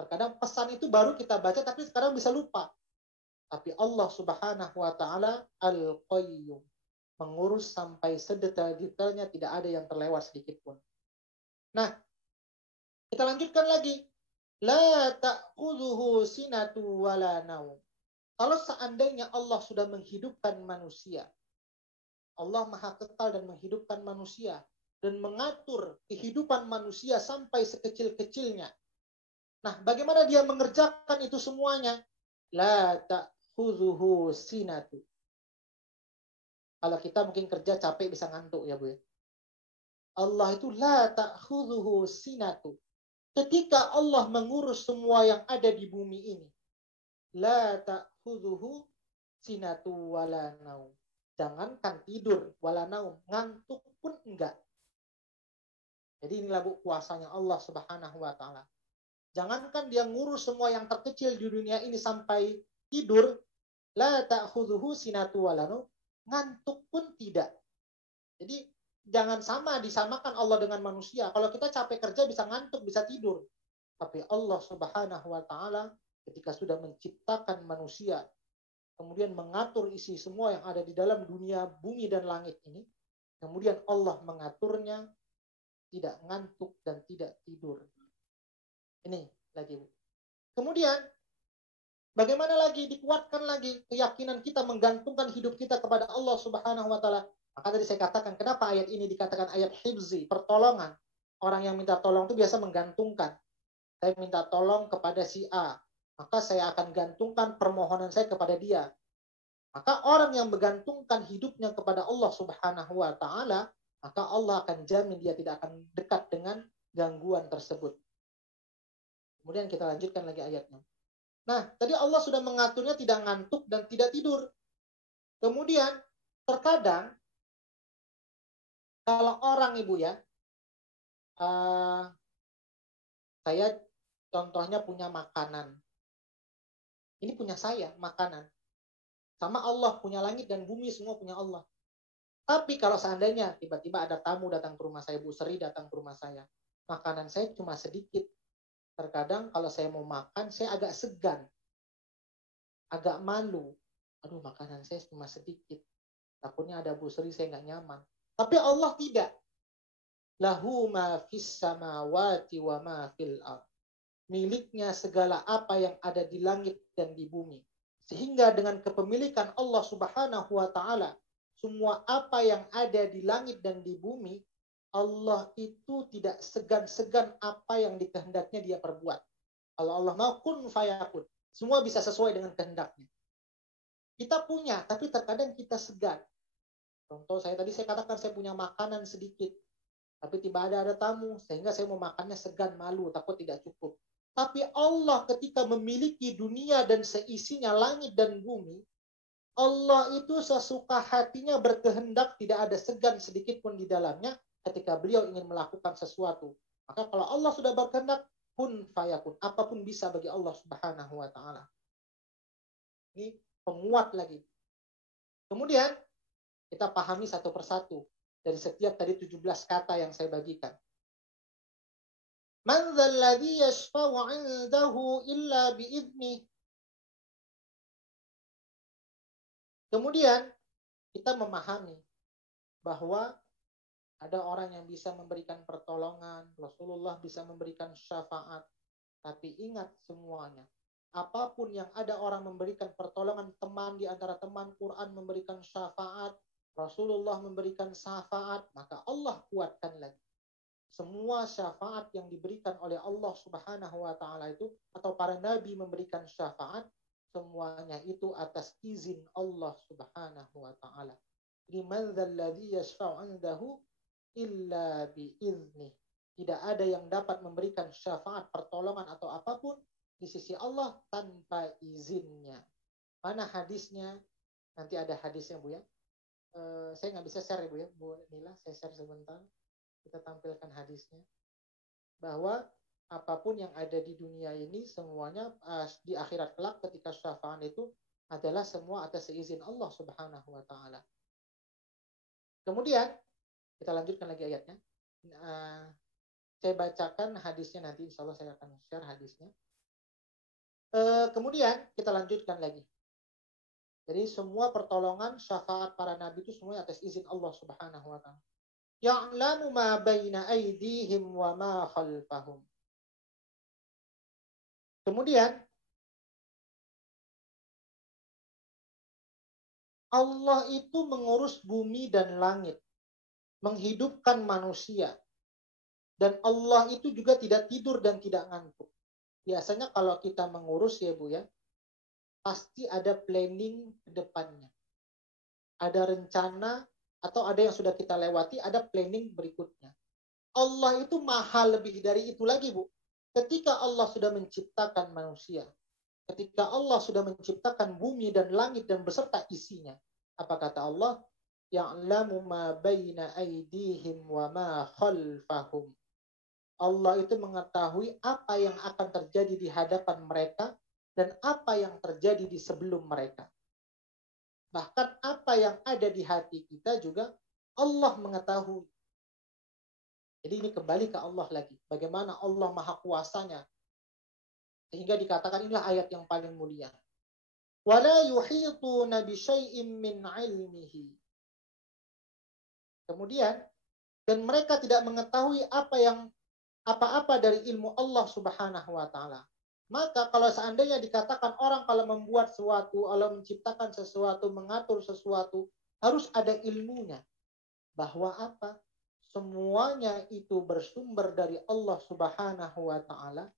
Terkadang pesan itu baru kita baca tapi sekarang bisa lupa. Tapi Allah Subhanahu wa taala Al-Qayyum, mengurus sampai sedetail-detailnya, tidak ada yang terlewat sedikit pun. Nah, kita lanjutkan lagi. La ta'khudhuhu sinatu wala naum. Kalau seandainya Allah sudah menghidupkan manusia, Allah maha kekal dan menghidupkan manusia dan mengatur kehidupan manusia sampai sekecil-kecilnya. Nah, bagaimana Dia mengerjakan itu semuanya? La ta'khudhuhu sinatu. Kalau kita mungkin kerja capek bisa ngantuk ya Bu ya. Allah itu la ta'khudhuhu sinatu. Ketika Allah mengurus semua yang ada di bumi ini, la ta'khudhuhu sinatu wala naum. Jangankan tidur wala naum, ngantuk pun enggak. Jadi inilah Bu kuasanya Allah Subhanahu wa taala. Jangankan Dia ngurus semua yang terkecil di dunia ini sampai tidur, la ta'khudhuhu sinatu wala naum, ngantuk pun tidak. Jadi jangan disamakan Allah dengan manusia. Kalau kita capek kerja bisa ngantuk, bisa tidur. Tapi Allah Subhanahu wa taala ketika sudah menciptakan manusia, kemudian mengatur isi semua yang ada di dalam dunia, bumi dan langit ini, kemudian Allah mengaturnya tidak ngantuk dan tidak tidur. Ini lagi Bu. Kemudian Bagaimana lagi dikuatkan lagi keyakinan kita menggantungkan hidup kita kepada Allah Subhanahu wa taala. Maka tadi saya katakan kenapa ayat ini dikatakan ayat hifzi, pertolongan. Orang yang minta tolong itu biasa menggantungkan. Saya minta tolong kepada si A, maka saya akan gantungkan permohonan saya kepada dia. Maka orang yang menggantungkan hidupnya kepada Allah Subhanahu wa taala, maka Allah akan jamin dia tidak akan dekat dengan gangguan tersebut. Kemudian kita lanjutkan lagi ayatnya. Nah, tadi Allah sudah mengaturnya tidak ngantuk dan tidak tidur. Kemudian, terkadang kalau orang ibu ya, saya contohnya punya makanan. Ini punya saya, makanan. Sama Allah, punya langit dan bumi, semua punya Allah. Tapi kalau seandainya tiba-tiba ada tamu datang ke rumah saya, Bu Sri datang ke rumah saya, makanan saya cuma sedikit. Terkadang kalau saya mau makan, saya agak segan. Agak malu. Aduh, makanan saya cuma sedikit. Takutnya ada Bu Sri, saya nggak nyaman. Tapi Allah tidak. Lahu ma fis samawati wa ma fil ard. Miliknya segala apa yang ada di langit dan di bumi. Sehingga dengan kepemilikan Allah Subhanahu wa taala, semua apa yang ada di langit dan di bumi, Allah itu tidak segan-segan apa yang dikehendaknya dia perbuat. Kalau Allah mau kun fayakun. Semua bisa sesuai dengan kehendaknya. Kita punya, tapi terkadang kita segan. Contoh saya tadi saya katakan saya punya makanan sedikit. Tapi tiba ada tamu, sehingga saya mau makannya segan, malu, takut tidak cukup. Tapi Allah ketika memiliki dunia dan seisinya langit dan bumi, Allah itu sesuka hatinya berkehendak, tidak ada segan sedikit pun di dalamnya ketika beliau ingin melakukan sesuatu. Maka kalau Allah sudah berkehendak, kun fayakun. Apapun bisa bagi Allah Subhanahu wa taala. Ini penguat lagi. Kemudian kita pahami satu persatu dari setiap tadi 17 kata yang saya bagikan. Man dzalladzi yashfa'u 'indahu illa bi'idznih. Kemudian kita memahami bahwa ada orang yang bisa memberikan pertolongan, Rasulullah bisa memberikan syafaat. Tapi ingat semuanya, apapun yang ada orang memberikan pertolongan, teman di antara teman, Quran memberikan syafaat, Rasulullah memberikan syafaat, maka Allah kuatkan lagi. Semua syafaat yang diberikan oleh Allah Subhanahu wa taala itu atau para nabi memberikan syafaat, semuanya itu atas izin Allah Subhanahu wa taala. Liman dzalladzi yashfa'u 'indahu illa biiznih. Tidak ada yang dapat memberikan syafaat, pertolongan atau apapun di sisi Allah tanpa izinnya. Mana hadisnya? Nanti ada hadisnya Bu ya. Saya nggak bisa share ya Bu ya. Bu Nila, saya share sebentar. Kita tampilkan hadisnya. Bahwa apapun yang ada di dunia ini semuanya di akhirat kelak ketika syafaat itu adalah semua atas izin Allah Subhanahu wa taala. Kemudian kita lanjutkan lagi ayatnya. Saya bacakan hadisnya nanti, insya Allah saya akan share hadisnya. Kemudian kita lanjutkan lagi. Jadi semua pertolongan syafaat para nabi itu semuanya atas izin Allah Subhanahu wa taala. Ya'lamu ma baina aydihim wa ma khalfahum. Kemudian Allah itu mengurus bumi dan langit, menghidupkan manusia. Dan Allah itu juga tidak tidur dan tidak ngantuk. Biasanya kalau kita mengurus ya Bu ya, pasti ada planning ke depannya. Ada rencana atau ada yang sudah kita lewati, ada planning berikutnya. Allah itu mahal lebih dari itu lagi Bu. Ketika Allah sudah menciptakan manusia, ketika Allah sudah menciptakan bumi dan langit dan beserta isinya, apa kata Allah? Ya'lamu ma baina aydihim wa ma khalfahum. Allah itu mengetahui apa yang akan terjadi di hadapan mereka dan apa yang terjadi di sebelum mereka. Bahkan apa yang ada di hati kita juga Allah mengetahui. Jadi ini kembali ke Allah lagi. Bagaimana Allah maha kuasanya. Sehingga dikatakan inilah ayat yang paling mulia. وَلَا يُحِيطُونَ بِشَيْءٍ مِّنْ عِلْمِهِ. Kemudian, dan mereka tidak mengetahui apa-apa dari ilmu Allah Subhanahu wa taala. Maka kalau seandainya dikatakan orang kalau membuat sesuatu, kalau menciptakan sesuatu, mengatur sesuatu, harus ada ilmunya. Bahwa apa? Semuanya itu bersumber dari Allah Subhanahu wa Ta'ala,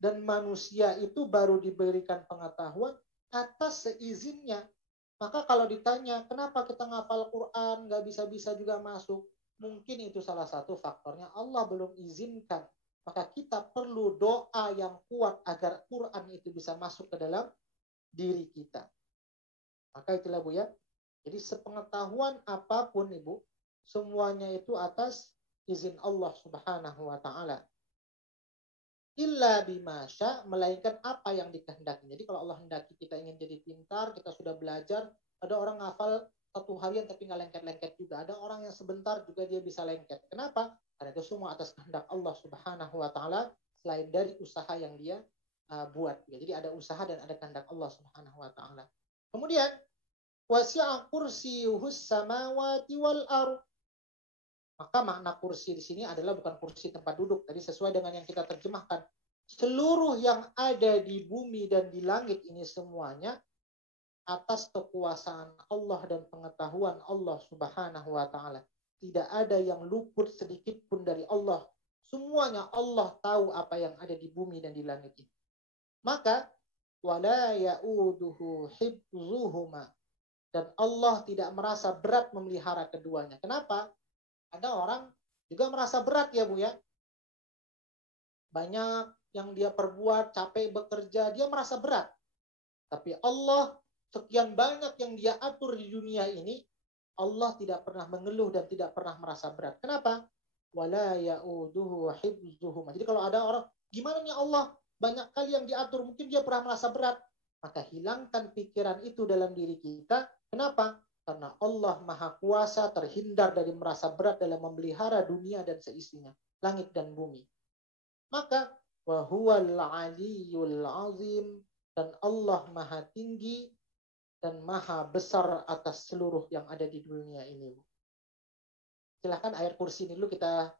dan manusia itu baru diberikan pengetahuan atas seizinnya. Maka kalau ditanya, kenapa kita ngapal Quran, nggak bisa-bisa juga masuk? Mungkin itu salah satu faktornya, Allah belum izinkan. Maka kita perlu doa yang kuat agar Quran itu bisa masuk ke dalam diri kita. Maka itulah Bu ya. Jadi sepengetahuan apapun Ibu, semuanya itu atas izin Allah Subhanahu wa Ta'ala. Illa bimasya, melainkan apa yang dikehendaki. Jadi kalau Allah hendaki kita ingin jadi pintar, kita sudah belajar, ada orang ngafal 1 harian tapi nggak lengket-lengket juga. Ada orang yang sebentar juga dia bisa lengket. Kenapa? Karena itu semua atas kehendak Allah Subhanahu wa Ta'ala, selain dari usaha yang dia buat. Jadi ada usaha dan ada kehendak Allah Subhanahu wa Ta'ala. Kemudian wasi'a kursiyuhus samawati wal ardh. Maka makna kursi di sini adalah bukan kursi tempat duduk. Tadi sesuai dengan yang kita terjemahkan. Seluruh yang ada di bumi dan di langit ini semuanya atas kekuasaan Allah dan pengetahuan Allah Subhanahu wa Ta'ala. Tidak ada yang luput sedikit pun dari Allah. Semuanya Allah tahu apa yang ada di bumi dan di langit ini. Maka wala ya'uduhu hibzuhuma, dan Allah tidak merasa berat memelihara keduanya. Kenapa? Ada orang juga merasa berat ya Bu ya. Banyak yang dia perbuat, capek bekerja, dia merasa berat. Tapi Allah, sekian banyak yang dia atur di dunia ini, Allah tidak pernah mengeluh dan tidak pernah merasa berat. Kenapa? Wala ya'uduhu hibzuhuma. Jadi kalau ada orang, gimana nih Allah? Banyak kali yang diatur, mungkin dia pernah merasa berat. Maka hilangkan pikiran itu dalam diri kita. Kenapa? Karena Allah Maha Kuasa, terhindar dari merasa berat dalam memelihara dunia dan seisinya, langit dan bumi. Maka wa huwal aliyyul azim, dan Allah Maha tinggi dan Maha besar atas seluruh yang ada di dunia ini. Silahkan ayat kursi ini dulu kita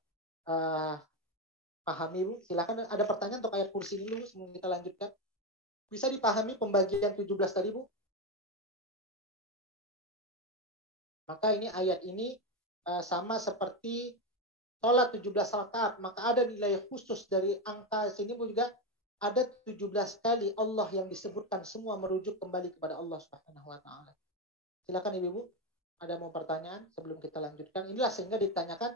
pahami Bu. Silahkan, ada pertanyaan untuk ayat kursi ini dulu sebelum kita lanjutkan. Bisa dipahami pembagian 17 tadi Bu? Maka ini ayat ini sama seperti sholat 17 rakaat. Maka ada nilai khusus dari angka sini juga, ada 17 kali Allah yang disebutkan, semua merujuk kembali kepada Allah Subhanahu wa Ta'ala. Silakan Ibu, ada mau pertanyaan sebelum kita lanjutkan? Inilah sehingga ditanyakan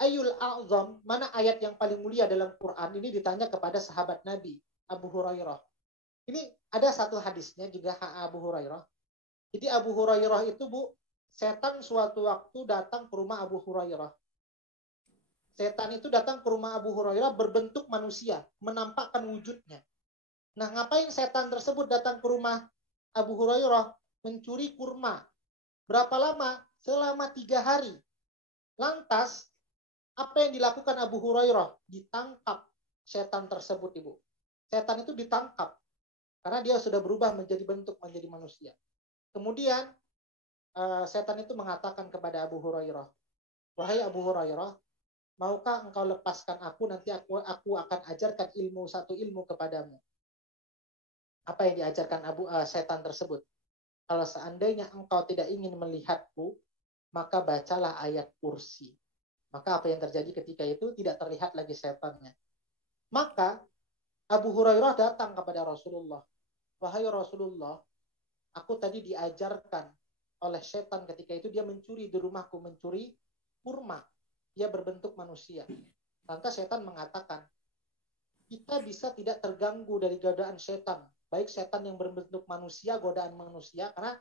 Ayul A'zam, mana ayat yang paling mulia dalam Quran, ini ditanya kepada sahabat Nabi Abu Hurairah. Ini ada satu hadisnya juga Abu Hurairah. Jadi Abu Hurairah itu Bu, setan suatu waktu datang ke rumah Abu Hurairah. Setan itu datang ke rumah Abu Hurairah berbentuk manusia, menampakkan wujudnya. Nah, ngapain setan tersebut datang ke rumah Abu Hurairah? Mencuri kurma. Berapa lama? Selama 3 hari. Lantas, apa yang dilakukan Abu Hurairah? Ditangkap setan tersebut, Ibu. Setan itu ditangkap karena dia sudah berubah menjadi bentuk, menjadi manusia. Kemudian setan itu mengatakan kepada Abu Hurairah, wahai Abu Hurairah, maukah engkau lepaskan aku, nanti aku akan ajarkan satu ilmu kepadamu. Apa yang diajarkan setan tersebut? Kalau seandainya engkau tidak ingin melihatku, maka bacalah ayat kursi. Maka apa yang terjadi ketika itu? Tidak terlihat lagi setannya. Maka Abu Hurairah datang kepada Rasulullah. Wahai Rasulullah, aku tadi diajarkan oleh setan ketika itu, dia mencuri di rumahku, mencuri kurma. Dia berbentuk manusia. Lantas setan mengatakan, kita bisa tidak terganggu dari godaan setan. Baik setan yang berbentuk manusia, godaan manusia, karena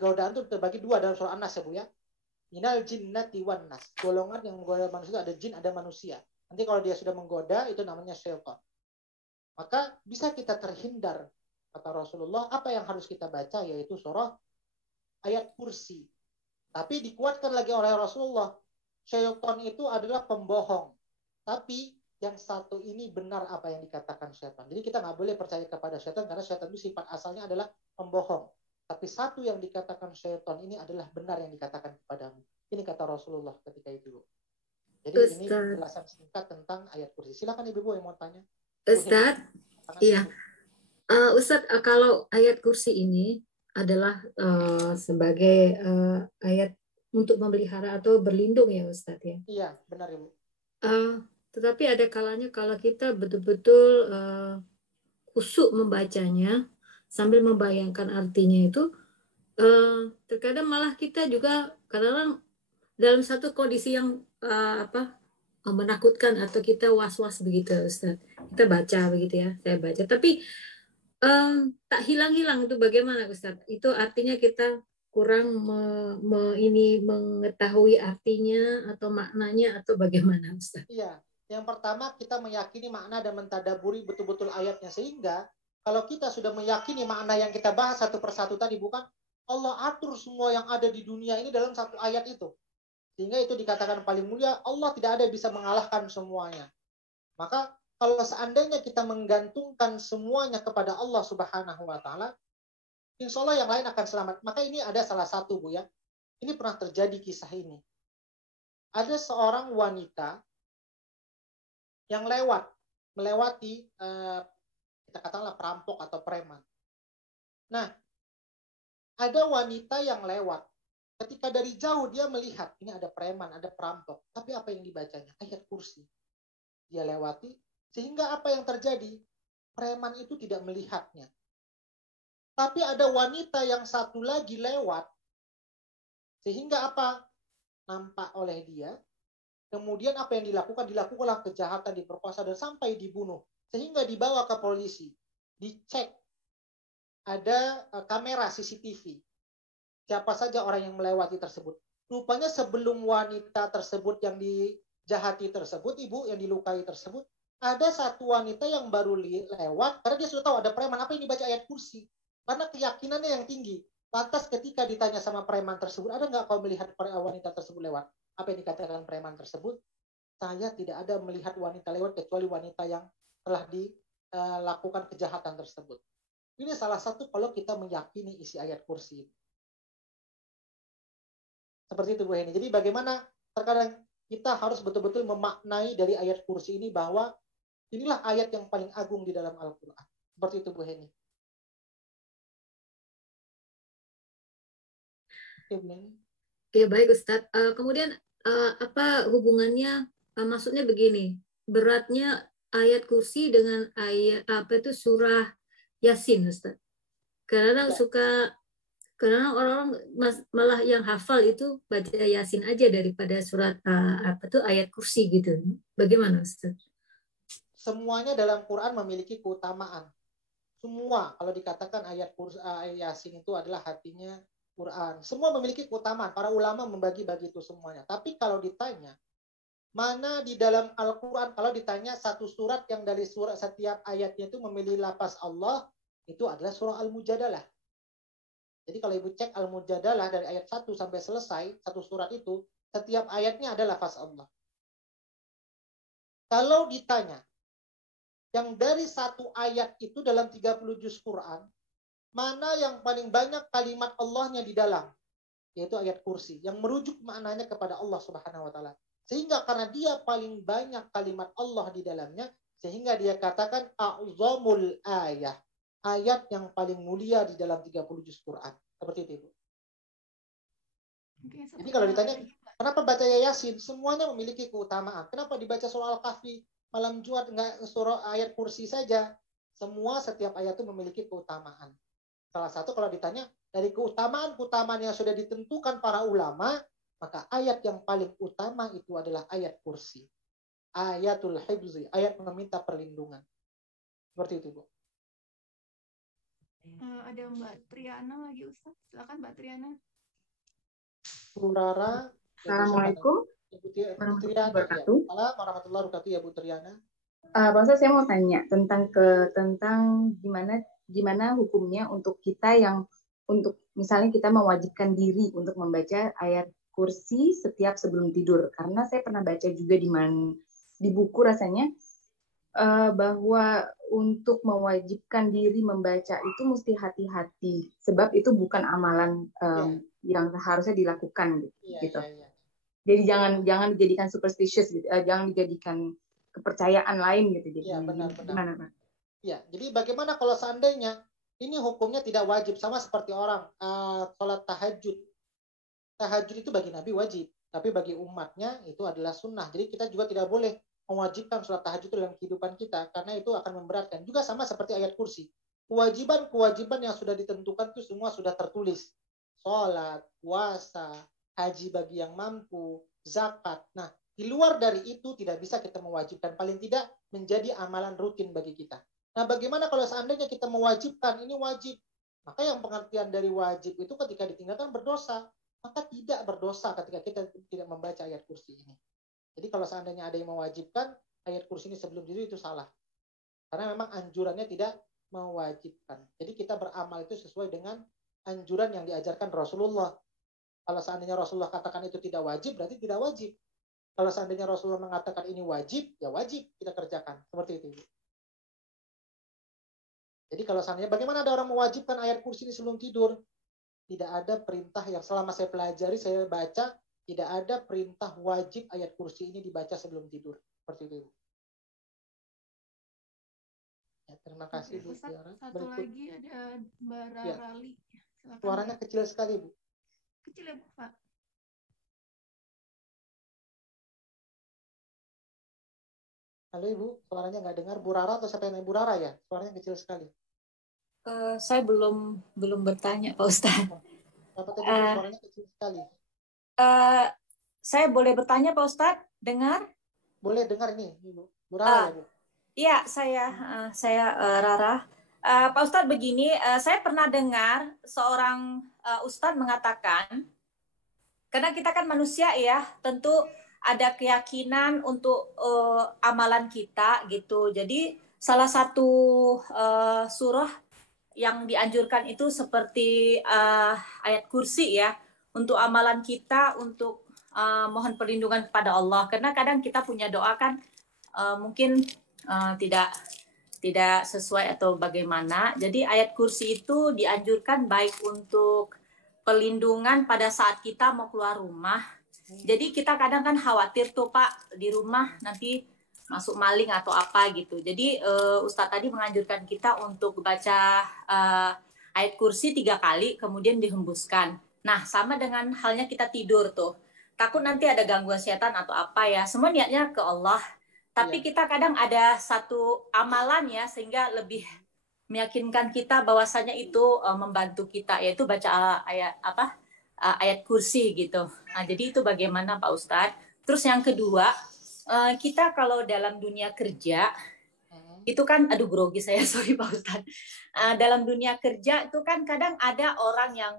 godaan itu terbagi 2 dalam surah An-Nas ya Bu ya. Minal jinnati wan nas. Golongan yang menggoda manusia, ada jin, ada manusia. Nanti kalau dia sudah menggoda, itu namanya syaitan. Maka bisa kita terhindar. Kata Rasulullah, apa yang harus kita baca? Yaitu surah ayat kursi. Tapi dikuatkan lagi oleh Rasulullah, syaitan itu adalah pembohong. Tapi yang satu ini benar apa yang dikatakan syaitan. Jadi kita nggak boleh percaya kepada syaitan, karena syaitan itu sifat asalnya adalah pembohong. Tapi satu yang dikatakan syaitan ini adalah benar yang dikatakan kepadamu. Ini kata Rasulullah ketika itu. Jadi Ustaz, ini penjelasan singkat tentang ayat kursi. Silakan Ibu yang mau tanya. Ustaz, Iya, Ustadz, kalau ayat kursi ini adalah sebagai ayat untuk memelihara atau berlindung ya Ustadz ya. Iya, benar Ibu. Tetapi ada kalanya kalau kita betul-betul khusyuk membacanya sambil membayangkan artinya itu, terkadang malah kita juga kadang dalam satu kondisi yang menakutkan atau kita was-was begitu Ustaz. Kita baca begitu ya, saya baca. Tapi tak hilang-hilang itu bagaimana Ustaz? Itu artinya kita kurang mengetahui artinya atau maknanya atau bagaimana Ustaz? Iya, yang pertama kita meyakini makna dan mentadaburi betul-betul ayatnya, sehingga kalau kita sudah meyakini makna yang kita bahas satu persatu tadi, bukan Allah atur semua yang ada di dunia ini dalam satu ayat itu. Sehingga itu dikatakan paling mulia, Allah tidak ada yang bisa mengalahkan semuanya. Maka kalau seandainya kita menggantungkan semuanya kepada Allah Subhanahu wa Ta'ala, insya Allah yang lain akan selamat. Maka ini ada salah satu, Bu ya. Ini pernah terjadi kisah ini. Ada seorang wanita yang melewati kita katakanlah perampok atau preman. Nah, ada wanita yang lewat. Ketika dari jauh dia melihat ini ada preman, ada perampok, tapi apa yang dibacanya? Ayat kursi. Dia lewati, sehingga apa yang terjadi? Preman itu tidak melihatnya. Tapi ada wanita yang satu lagi lewat, sehingga apa? Nampak oleh dia. Kemudian apa yang dilakukan? Dilakukanlah kejahatan, diperkosa, dan sampai dibunuh. Sehingga dibawa ke polisi. Dicek. Ada kamera CCTV. Siapa saja orang yang melewati tersebut. Rupanya sebelum wanita tersebut yang dijahati tersebut, ibu yang dilukai tersebut, ada satu wanita yang baru lewat, karena dia sudah tahu ada preman, apa yang dibaca ayat kursi. Karena keyakinannya yang tinggi. Lantas ketika ditanya sama preman tersebut, ada nggak kau melihat wanita tersebut lewat? Apa yang dikatakan preman tersebut? Saya tidak ada melihat wanita lewat kecuali wanita yang telah dilakukan kejahatan tersebut. Ini salah satu kalau kita meyakini isi ayat kursi. Seperti itu Bu Heni. Jadi bagaimana terkadang kita harus betul-betul memaknai dari ayat kursi ini bahwa inilah ayat yang paling agung di dalam Al-Quran. Seperti itu Bu Heni. Ya baik Ustadz. Kemudian apa hubungannya? Maksudnya begini, beratnya ayat kursi dengan ayat surah Yasin Ustadz. Karena karena orang-orang malah yang hafal itu baca Yasin aja daripada surat ayat kursi gitu. Bagaimana Ustaz? Semuanya dalam Quran memiliki keutamaan. Semua kalau dikatakan ayat Yasin itu adalah hatinya Quran. Semua memiliki keutamaan. Para ulama membagi-bagi itu semuanya. Tapi kalau ditanya mana di dalam Al-Quran, kalau ditanya satu surat yang dari surat setiap ayatnya itu memilih lafaz Allah, itu adalah surah Al-Mujadalah. Jadi kalau Ibu cek Al-Mujadalah dari ayat 1 sampai selesai, satu surat itu, setiap ayatnya adalah lafaz Allah. Kalau ditanya, yang dari satu ayat itu dalam 30 juz Quran, mana yang paling banyak kalimat Allahnya di dalam? Yaitu ayat kursi, yang merujuk maknanya kepada Allah Subhanahu wa Ta'ala. Sehingga karena dia paling banyak kalimat Allah di dalamnya, sehingga dia katakan a'zamul ayah. Ayat yang paling mulia di dalam 30 juz Quran. Seperti itu, Ibu. Jadi kalau ditanya, kenapa baca Yasin? Semuanya memiliki keutamaan. Kenapa dibaca surah Al-Kahfi malam Jumat, enggak surah ayat kursi saja? Semua setiap ayat itu memiliki keutamaan. Salah satu kalau ditanya, dari keutamaan-keutamaan yang sudah ditentukan para ulama, maka ayat yang paling utama itu adalah ayat kursi. Ayatul hibzi, ayat meminta perlindungan. Seperti itu, Bu. Ada Mbak Triana lagi Ustaz. Silakan Mbak Triana. Bu Rara. Assalamualaikum warahmatullahi wabarakatuh. Warahmatullahi wabarakatuh ya Bu Triana. Bang Ustaz, saya mau tanya tentang gimana hukumnya untuk kita yang untuk misalnya kita mewajibkan diri untuk membaca ayat kursi setiap sebelum tidur. Karena saya pernah baca juga di buku rasanya bahwa untuk mewajibkan diri membaca itu mesti hati-hati, sebab itu bukan amalan yang harusnya dilakukan gitu. Jadi jangan dijadikan superstitious gitu, jangan dijadikan kepercayaan lain gitu. Jadi benar. gimana Pak? Ya, jadi bagaimana kalau seandainya ini hukumnya tidak wajib, sama seperti orang sholat tahajud. Tahajud itu bagi Nabi wajib, tapi bagi umatnya itu adalah sunnah. Jadi kita juga tidak boleh mewajibkan sholat tahajud itu dalam kehidupan kita, karena itu akan memberatkan. Juga sama seperti ayat kursi. Kewajiban-kewajiban yang sudah ditentukan itu semua sudah tertulis. Sholat, puasa, haji bagi yang mampu, zakat. Nah, di luar dari itu tidak bisa kita mewajibkan. Paling tidak menjadi amalan rutin bagi kita. Nah, bagaimana kalau seandainya kita mewajibkan, ini wajib. Maka yang pengertian dari wajib itu ketika ditinggalkan berdosa. Maka tidak berdosa ketika kita tidak membaca ayat kursi ini. Jadi kalau seandainya ada yang mewajibkan ayat kursi ini sebelum tidur itu salah. Karena memang anjurannya tidak mewajibkan. Jadi kita beramal itu sesuai dengan anjuran yang diajarkan Rasulullah. Kalau seandainya Rasulullah katakan itu tidak wajib, berarti tidak wajib. Kalau seandainya Rasulullah mengatakan ini wajib, ya wajib kita kerjakan. Seperti itu. Jadi kalau seandainya bagaimana ada orang mewajibkan ayat kursi ini sebelum tidur? Tidak ada perintah yang selama saya pelajari, saya baca, tidak ada perintah wajib ayat kursi ini dibaca sebelum tidur. Seperti itu. Ya, terima kasih Bu. Ustaz, satu Berikut. lagi ada Mbak Rarali. Silakan, Suaranya Mbak. kecil sekali Bu. Kecil ya Pak? Halo Ibu, suaranya nggak dengar. Bu Rara atau siapa yang Bu Rara ya? Suaranya kecil sekali. Saya belum bertanya Pak Ustadz. Apa tadi Bu? Suaranya kecil sekali. Saya boleh bertanya Pak Ustadz? Dengar? Boleh dengar ini Ibu. Bu Rara ya Bu? Iya, saya Rara. Pak Ustadz begini, saya pernah dengar seorang Ustadz mengatakan, karena kita kan manusia ya, tentu ada keyakinan untuk amalan kita gitu. Jadi salah satu surah yang dianjurkan itu seperti ayat kursi ya, untuk amalan kita, untuk mohon perlindungan kepada Allah. Karena kadang kita punya doa kan mungkin tidak sesuai atau bagaimana. Jadi ayat kursi itu dianjurkan baik untuk perlindungan pada saat kita mau keluar rumah. Jadi kita kadang kan khawatir tuh Pak, di rumah nanti masuk maling atau apa gitu. Jadi Ustadz tadi menganjurkan kita untuk baca ayat kursi 3 kali, kemudian dihembuskan. Nah, sama dengan halnya kita tidur tuh. Takut nanti ada gangguan setan atau apa ya. Semua niatnya ke Allah. Tapi kita kadang ada satu amalan ya, sehingga lebih meyakinkan kita bahwasanya itu membantu kita, yaitu baca ayat kursi gitu. Nah, jadi itu bagaimana Pak Ustadz? Terus yang kedua, kita kalau dalam dunia kerja itu kan, aduh grogi saya, sorry Pak Ustadz. Dalam dunia kerja itu kan kadang ada orang yang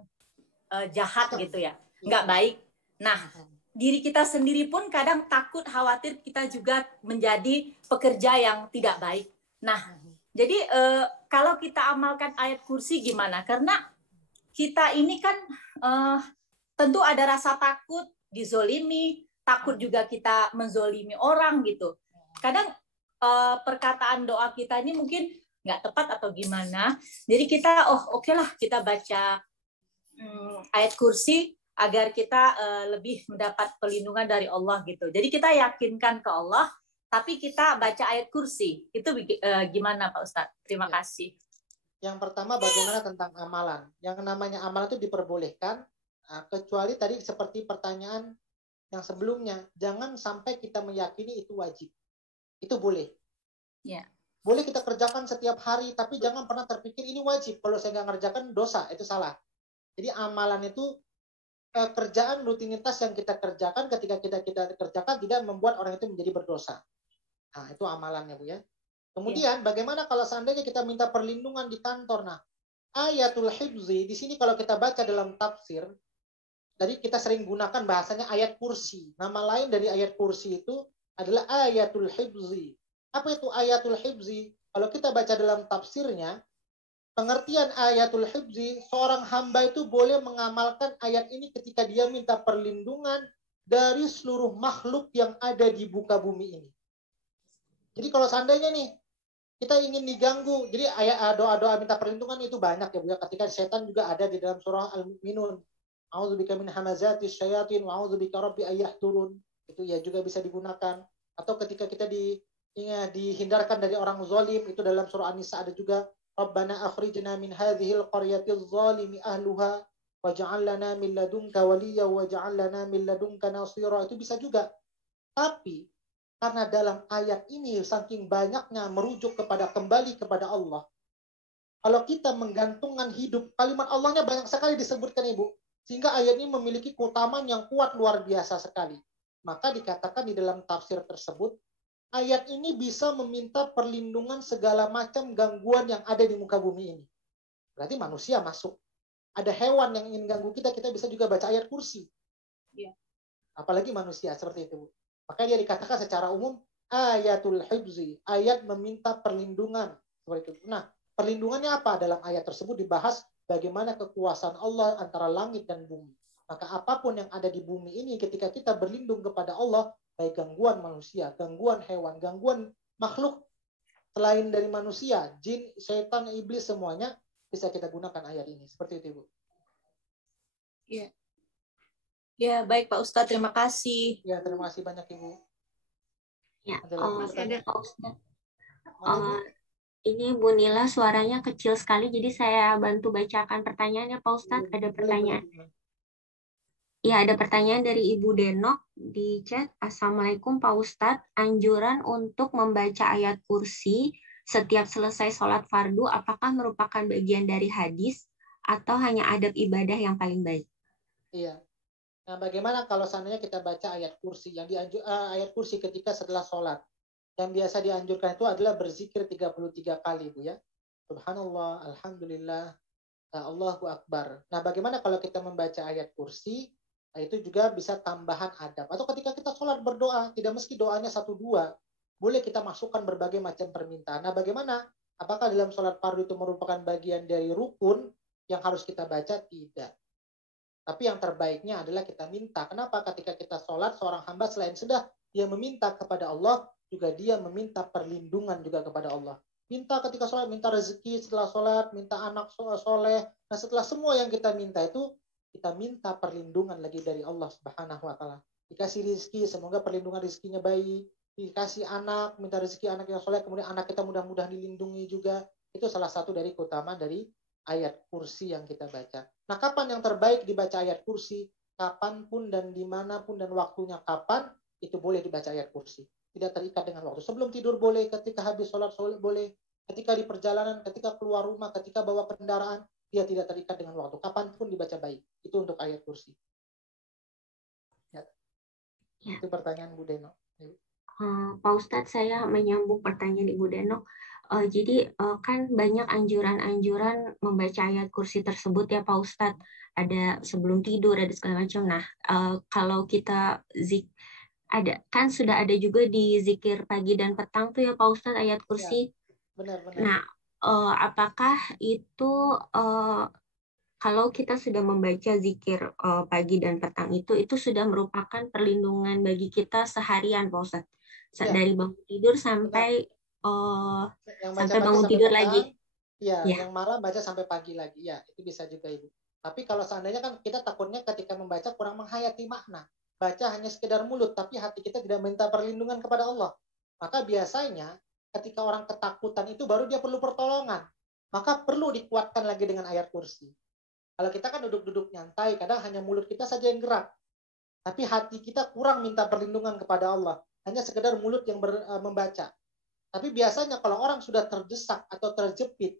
jahat gitu ya, nggak baik. Nah, diri kita sendiri pun kadang takut, khawatir kita juga menjadi pekerja yang tidak baik. Nah, jadi kalau kita amalkan ayat kursi gimana? Karena kita ini kan tentu ada rasa takut dizolimi, takut juga kita menzolimi orang gitu. Kadang perkataan doa kita ini mungkin nggak tepat atau gimana. Jadi kita oke lah kita baca ayat kursi agar kita lebih mendapat perlindungan dari Allah gitu. Jadi kita yakinkan ke Allah, tapi kita baca ayat kursi. Itu gimana Pak Ustadz? Terima kasih. Yang pertama bagaimana tentang amalan. Yang namanya amalan itu diperbolehkan, kecuali tadi seperti pertanyaan yang sebelumnya, jangan sampai kita meyakini itu wajib. Itu boleh. Ya. Boleh kita kerjakan setiap hari, tapi jangan pernah terpikir ini wajib. Kalau saya nggak ngerjakan, dosa. Itu salah. Jadi amalan itu kerjaan rutinitas yang kita kerjakan, ketika kita kerjakan tidak membuat orang itu menjadi berdosa. Nah, itu amalannya Bu ya. Kemudian bagaimana kalau seandainya kita minta perlindungan di kantor? Nah, ayatul hibzi di sini kalau kita baca dalam tafsir, tadi kita sering gunakan bahasanya ayat kursi. Nama lain dari ayat kursi itu adalah ayatul hibzi. Apa itu ayatul hibzi? Kalau kita baca dalam tafsirnya, pengertian ayatul hibzi, seorang hamba itu boleh mengamalkan ayat ini ketika dia minta perlindungan dari seluruh makhluk yang ada di muka bumi ini. Jadi kalau seandainya nih, kita ingin diganggu, jadi doa-doa minta perlindungan itu banyak ya Bu ya. Ketika setan juga ada di dalam surah Al-Mu'minun. A'udzubika min hamazatis syayatin wa a'udzubika rabbi ayyahdurun. Itu ya juga bisa digunakan. Atau ketika kita dihindarkan dari orang zalim, itu dalam surah An-Nisa ada juga. Rabbana akhrijna min hadhil qaryatil zalimi ahluha waj'al lana min ladunka waliyya waj'al lana min ladunka nasira. Itu bisa juga. Tapi karena dalam ayat ini saking banyaknya merujuk kembali kepada Allah. Kalau kita menggantungkan hidup, kalimat Allahnya banyak sekali disebutkan Ibu. Sehingga ayat ini memiliki keutamaan yang kuat luar biasa sekali. Maka dikatakan di dalam tafsir tersebut, ayat ini bisa meminta perlindungan segala macam gangguan yang ada di muka bumi ini. Berarti manusia masuk. Ada hewan yang ingin ganggu kita, kita bisa juga baca ayat kursi. Iya. Apalagi manusia, seperti itu. Maka dia dikatakan secara umum ayatul hibzi, ayat meminta perlindungan, seperti itu. Nah, perlindungannya apa? Dalam ayat tersebut dibahas bagaimana kekuasaan Allah antara langit dan bumi. Maka apapun yang ada di bumi ini ketika kita berlindung kepada Allah, baik gangguan manusia, gangguan hewan, gangguan makhluk selain dari manusia, jin, setan, iblis, semuanya bisa kita gunakan ayat ini. Seperti itu, Bu. Iya. Ya, baik Pak Ustadz, terima kasih. Ya, terima kasih banyak Ibu. Ya, Ada lagi masih ada Pak Ustadz. Mana, Bu? Ini Bu Nila suaranya kecil sekali, jadi saya bantu bacakan pertanyaannya Pak Ustadz. Ada pertanyaan. Ya, ada pertanyaan dari Ibu Denok di chat. Assalamualaikum Pak Ustadz, anjuran untuk membaca ayat kursi setiap selesai sholat fardu, apakah merupakan bagian dari hadis atau hanya adab ibadah yang paling baik? Iya. Nah, bagaimana kalau seandainya kita baca ayat kursi yang ayat kursi ketika setelah sholat? Yang biasa dianjurkan itu adalah berzikir 33 kali, Bu ya. Subhanallah, alhamdulillah, Allahu akbar. Nah, bagaimana kalau kita membaca ayat kursi? Nah, itu juga bisa tambahan adab. Atau ketika kita sholat berdoa, tidak mesti doanya 1-2. Boleh kita masukkan berbagai macam permintaan. Nah, bagaimana? Apakah dalam sholat fardu itu merupakan bagian dari rukun yang harus kita baca? Tidak. Tapi yang terbaiknya adalah kita minta. Kenapa? Ketika kita sholat, seorang hamba selain sudah dia meminta kepada Allah, juga dia meminta perlindungan juga kepada Allah. Minta ketika sholat, minta rezeki setelah sholat, minta anak soleh. Nah, setelah semua yang kita minta itu, kita minta perlindungan lagi dari Allah Subhanahu wa Ta'ala. Dikasih rezeki, semoga perlindungan rezekinya baik. Dikasih anak, minta rezeki anak yang soleh, kemudian anak kita mudah-mudahan dilindungi juga. Itu salah satu dari keutamaan dari ayat kursi yang kita baca. Nah, kapan yang terbaik dibaca ayat kursi? Kapanpun dan dimanapun dan waktunya kapan, itu boleh dibaca ayat kursi. Tidak terikat dengan waktu. Sebelum tidur boleh, ketika habis sholat boleh, ketika di perjalanan, ketika keluar rumah, ketika bawa kendaraan, dia tidak terikat dengan waktu. Kapanpun dibaca baik. Itu untuk ayat kursi. Ya. Itu pertanyaan Bu Deno. Pak Ustadz, saya menyambung pertanyaan Ibu Denok. Jadi kan banyak anjuran-anjuran membaca ayat kursi tersebut ya Pak Ustadz. Ada sebelum tidur, ada segala macam. Nah, kalau kita kan sudah ada juga di zikir pagi dan petang tuh ya Pak Ustadz ayat kursi. Ya, benar-benar. Nah, apakah itu kalau kita sudah membaca zikir pagi dan petang itu sudah merupakan perlindungan bagi kita seharian Pak Ustadz? Ya. Dari bangun tidur sampai sampai bangun sampai tidur petang, lagi. Ya, Ya, yang malam baca sampai pagi lagi. Ya, itu bisa juga Ibu. Tapi kalau seandainya kan kita takutnya ketika membaca kurang menghayati makna. Baca hanya sekedar mulut, tapi hati kita tidak minta perlindungan kepada Allah. Maka biasanya ketika orang ketakutan itu baru dia perlu pertolongan. Maka perlu dikuatkan lagi dengan ayat kursi. Kalau kita kan duduk-duduk nyantai, kadang hanya mulut kita saja yang gerak. Tapi hati kita kurang minta perlindungan kepada Allah. Hanya sekedar mulut yang membaca. Tapi biasanya kalau orang sudah terdesak atau terjepit,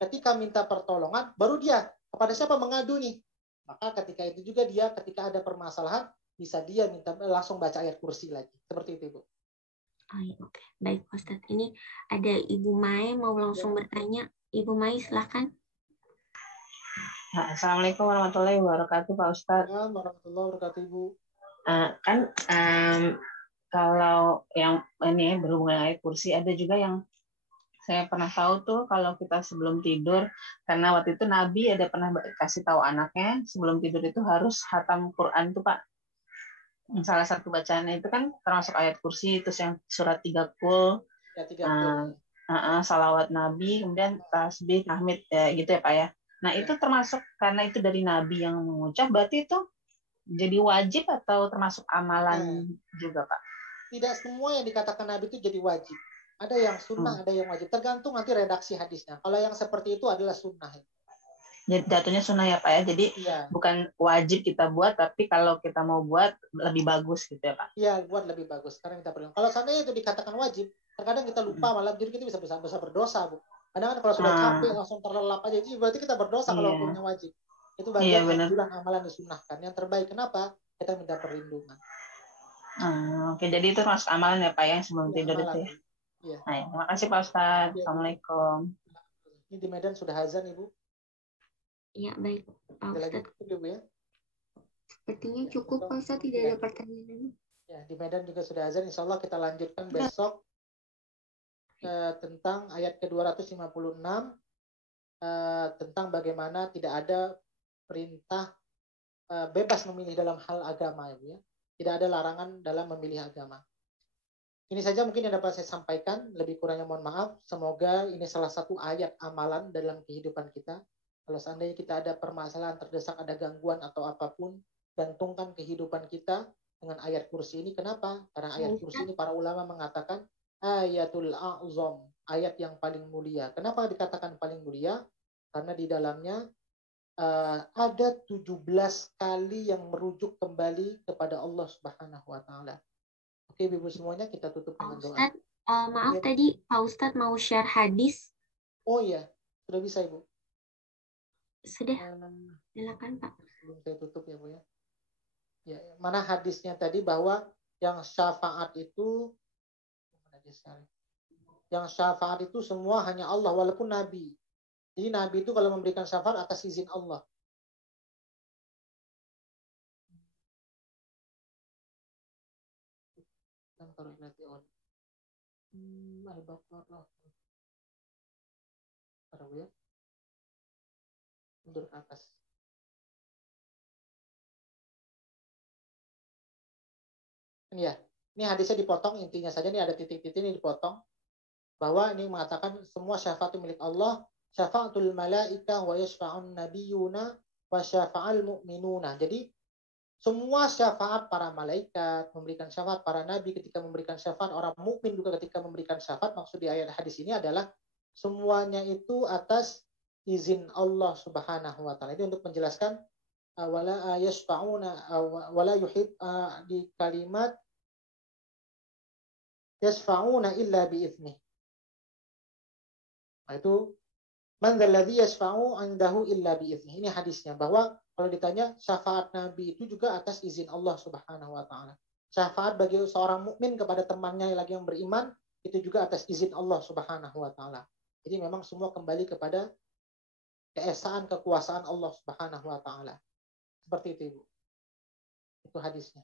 ketika minta pertolongan, baru dia kepada siapa mengadu nih. Maka ketika itu juga dia ketika ada permasalahan, bisa dia minta langsung baca ayat kursi lagi. Seperti itu, Bu. Oke. Baik Pak Ustadz. Ini ada Ibu Mai mau langsung bertanya. Ibu Mai silahkan. Assalamualaikum warahmatullahi wabarakatuh Pak Ustadz. Warahmatullahi wabarakatuh Ibu. Kalau yang ini berhubungan dengan ayat kursi, ada juga yang saya pernah tahu tuh kalau kita sebelum tidur, karena waktu itu Nabi ada pernah kasih tahu anaknya sebelum tidur itu harus khatam Quran tuh Pak. Salah satu bacaannya itu kan termasuk ayat kursi, terus yang surat 3 Qul, salawat Nabi, kemudian tasbih, tahmid gitu ya Pak ya. Nah itu termasuk karena itu dari Nabi yang mengucap, berarti itu jadi wajib atau termasuk amalan juga Pak? tidak semua yang dikatakan Nabi itu jadi wajib. Ada yang sunnah, ada yang wajib. Tergantung nanti redaksi hadisnya. Kalau yang seperti itu adalah sunnah. Jadi jatuhnya sunnah ya Pak ya. Jadi bukan wajib kita buat, tapi kalau kita mau buat lebih bagus gitu ya Pak. Iya, buat lebih bagus. Karena kita perlu. Kalau seandainya itu dikatakan wajib, terkadang kita lupa malah jadi kita bisa berdosa, Bu. Kadang kan kalau sudah capek langsung terlelap aja, itu berarti kita berdosa kalau hukumnya wajib. Itu bagian anjuran amalan disunnahkan. Yang terbaik kenapa? Kita minta perlindungan. Oke, jadi itu termasuk amalan ya Pak yang sebelum tidur itu ya. Iya. Nah, terima kasih Pak Ustadz. Assalamualaikum. Ini di Medan sudah azan Ibu. Iya, baik Pak Ustadz. Ya? Sepertinya cukup Pak Ustadz, tidak ada pertanyaan. Ya, di Medan juga sudah azan. Insya Allah kita lanjutkan besok tentang ayat ke-256 tentang bagaimana tidak ada perintah bebas memilih dalam hal agama ya. Tidak ada larangan dalam memilih agama. Ini saja mungkin yang dapat saya sampaikan, lebih kurangnya mohon maaf. Semoga ini salah satu ayat amalan dalam kehidupan kita. Kalau seandainya kita ada permasalahan terdesak, ada gangguan atau apapun, gantungkan kehidupan kita dengan ayat kursi ini. Kenapa? Karena ayat kursi ini para ulama mengatakan ayatul a'zam, ayat yang paling mulia. Kenapa dikatakan paling mulia? Karena di dalamnya ada 17 kali yang merujuk kembali kepada Allah Subhanahu wa taala. Oke, Ibu semuanya kita tutup dengan doa. Maaf ya. Tadi Pak Ustadz mau share hadis. Oh iya, sudah bisa Ibu. Sudah. Silakan Pak. Sebelum saya tutup ya Bu ya. Ya, mana hadisnya tadi bahwa yang syafaat itu semua hanya Allah walaupun Nabi. Jadi Nabi itu kalau memberikan syafaat atas izin Allah. Al-Baqarah. Ya. Mundur ke atas. Ini ya. Ini hadisnya dipotong, intinya saja ini ada titik-titik ini dipotong. Bahwa ini mengatakan semua syafaat milik Allah. Syafa'atul malaika wa yashfa'un nabiyuna wa syafa'al mu'minuna. Jadi semua syafaat para malaikat, memberikan syafaat para nabi ketika memberikan syafaat, orang mukmin juga ketika memberikan syafaat, maksud di ayat hadis ini adalah semuanya itu atas izin Allah Subhanahu wa taala. Itu untuk menjelaskan wala yashfa'una wala yuhib di kalimat yashfa'una illa bi'iznih. Nah, itu man dzalladzi yashfa'u 'indahu illa bi'iznih. Ini hadisnya bahwa kalau ditanya syafaat Nabi itu juga atas izin Allah Subhanahu wa taala. Syafaat bagi seorang mukmin kepada temannya lagi yang beriman itu juga atas izin Allah Subhanahu wa taala. Jadi memang semua kembali kepada keesaan kekuasaan Allah Subhanahu wa taala. Seperti itu, Ibu. Itu hadisnya.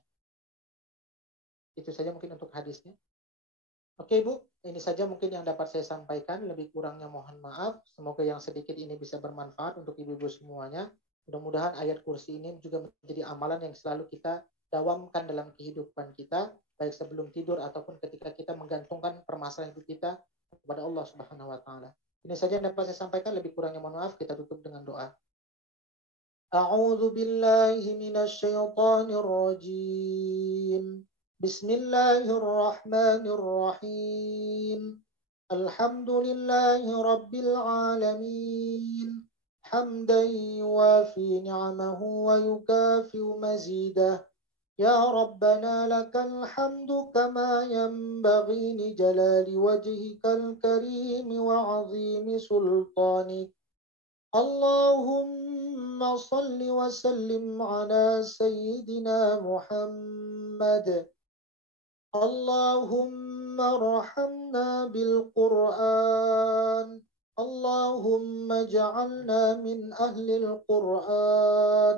Itu saja mungkin untuk hadisnya. Oke, Ibu, ini saja mungkin yang dapat saya sampaikan. Lebih kurangnya mohon maaf. Semoga yang sedikit ini bisa bermanfaat untuk ibu-ibu semuanya. Mudah-mudahan ayat kursi ini juga menjadi amalan yang selalu kita dawamkan dalam kehidupan kita, baik sebelum tidur ataupun ketika kita menggantungkan permasalahan hidup kita kepada Allah Subhanahu wa taala. Ini saja yang dapat saya sampaikan, lebih kurangnya mohon maaf, kita tutup dengan doa. A'udzu billahi minasy syaithanir rajim. Bismillahirrahmanirrahim. Alhamdulillahi rabbil alamin. حمدا يوافي نعمه ويكافئ مزيده يا ربنا لك الحمد كما ينبغي لجلال وجهك الكريم وعظيم سلطانك اللهم صل وسلم على سيدنا محمد اللهم ارحمنا بالقرآن اللهم اجعلنا من أهل القرآن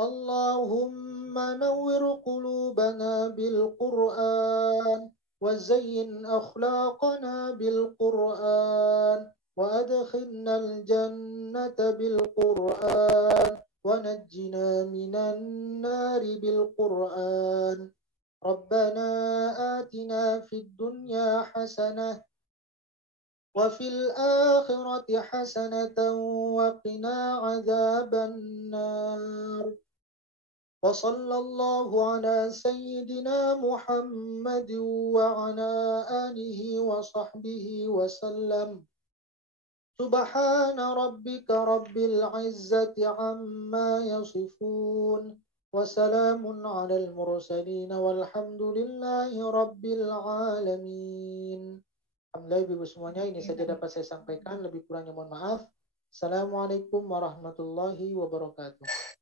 اللهم نور قلوبنا بالقرآن وزين أخلاقنا بالقرآن وأدخلنا الجنة بالقرآن ونجنا من النار بالقرآن ربنا آتنا في الدنيا حسنة وفي الآخرة حسنة وقنا عذاب النار وصلى الله على سيدنا محمد وعلى آله وصحبه وسلم. سبحان ربك رب العزة عما يصفون وسلام على المرسلين والحمد لله رب العالمين. Alhamdulillah Ibu semuanya, ini saja dapat saya sampaikan, lebih kurangnya mohon maaf. Assalamualaikum warahmatullahi wabarakatuh.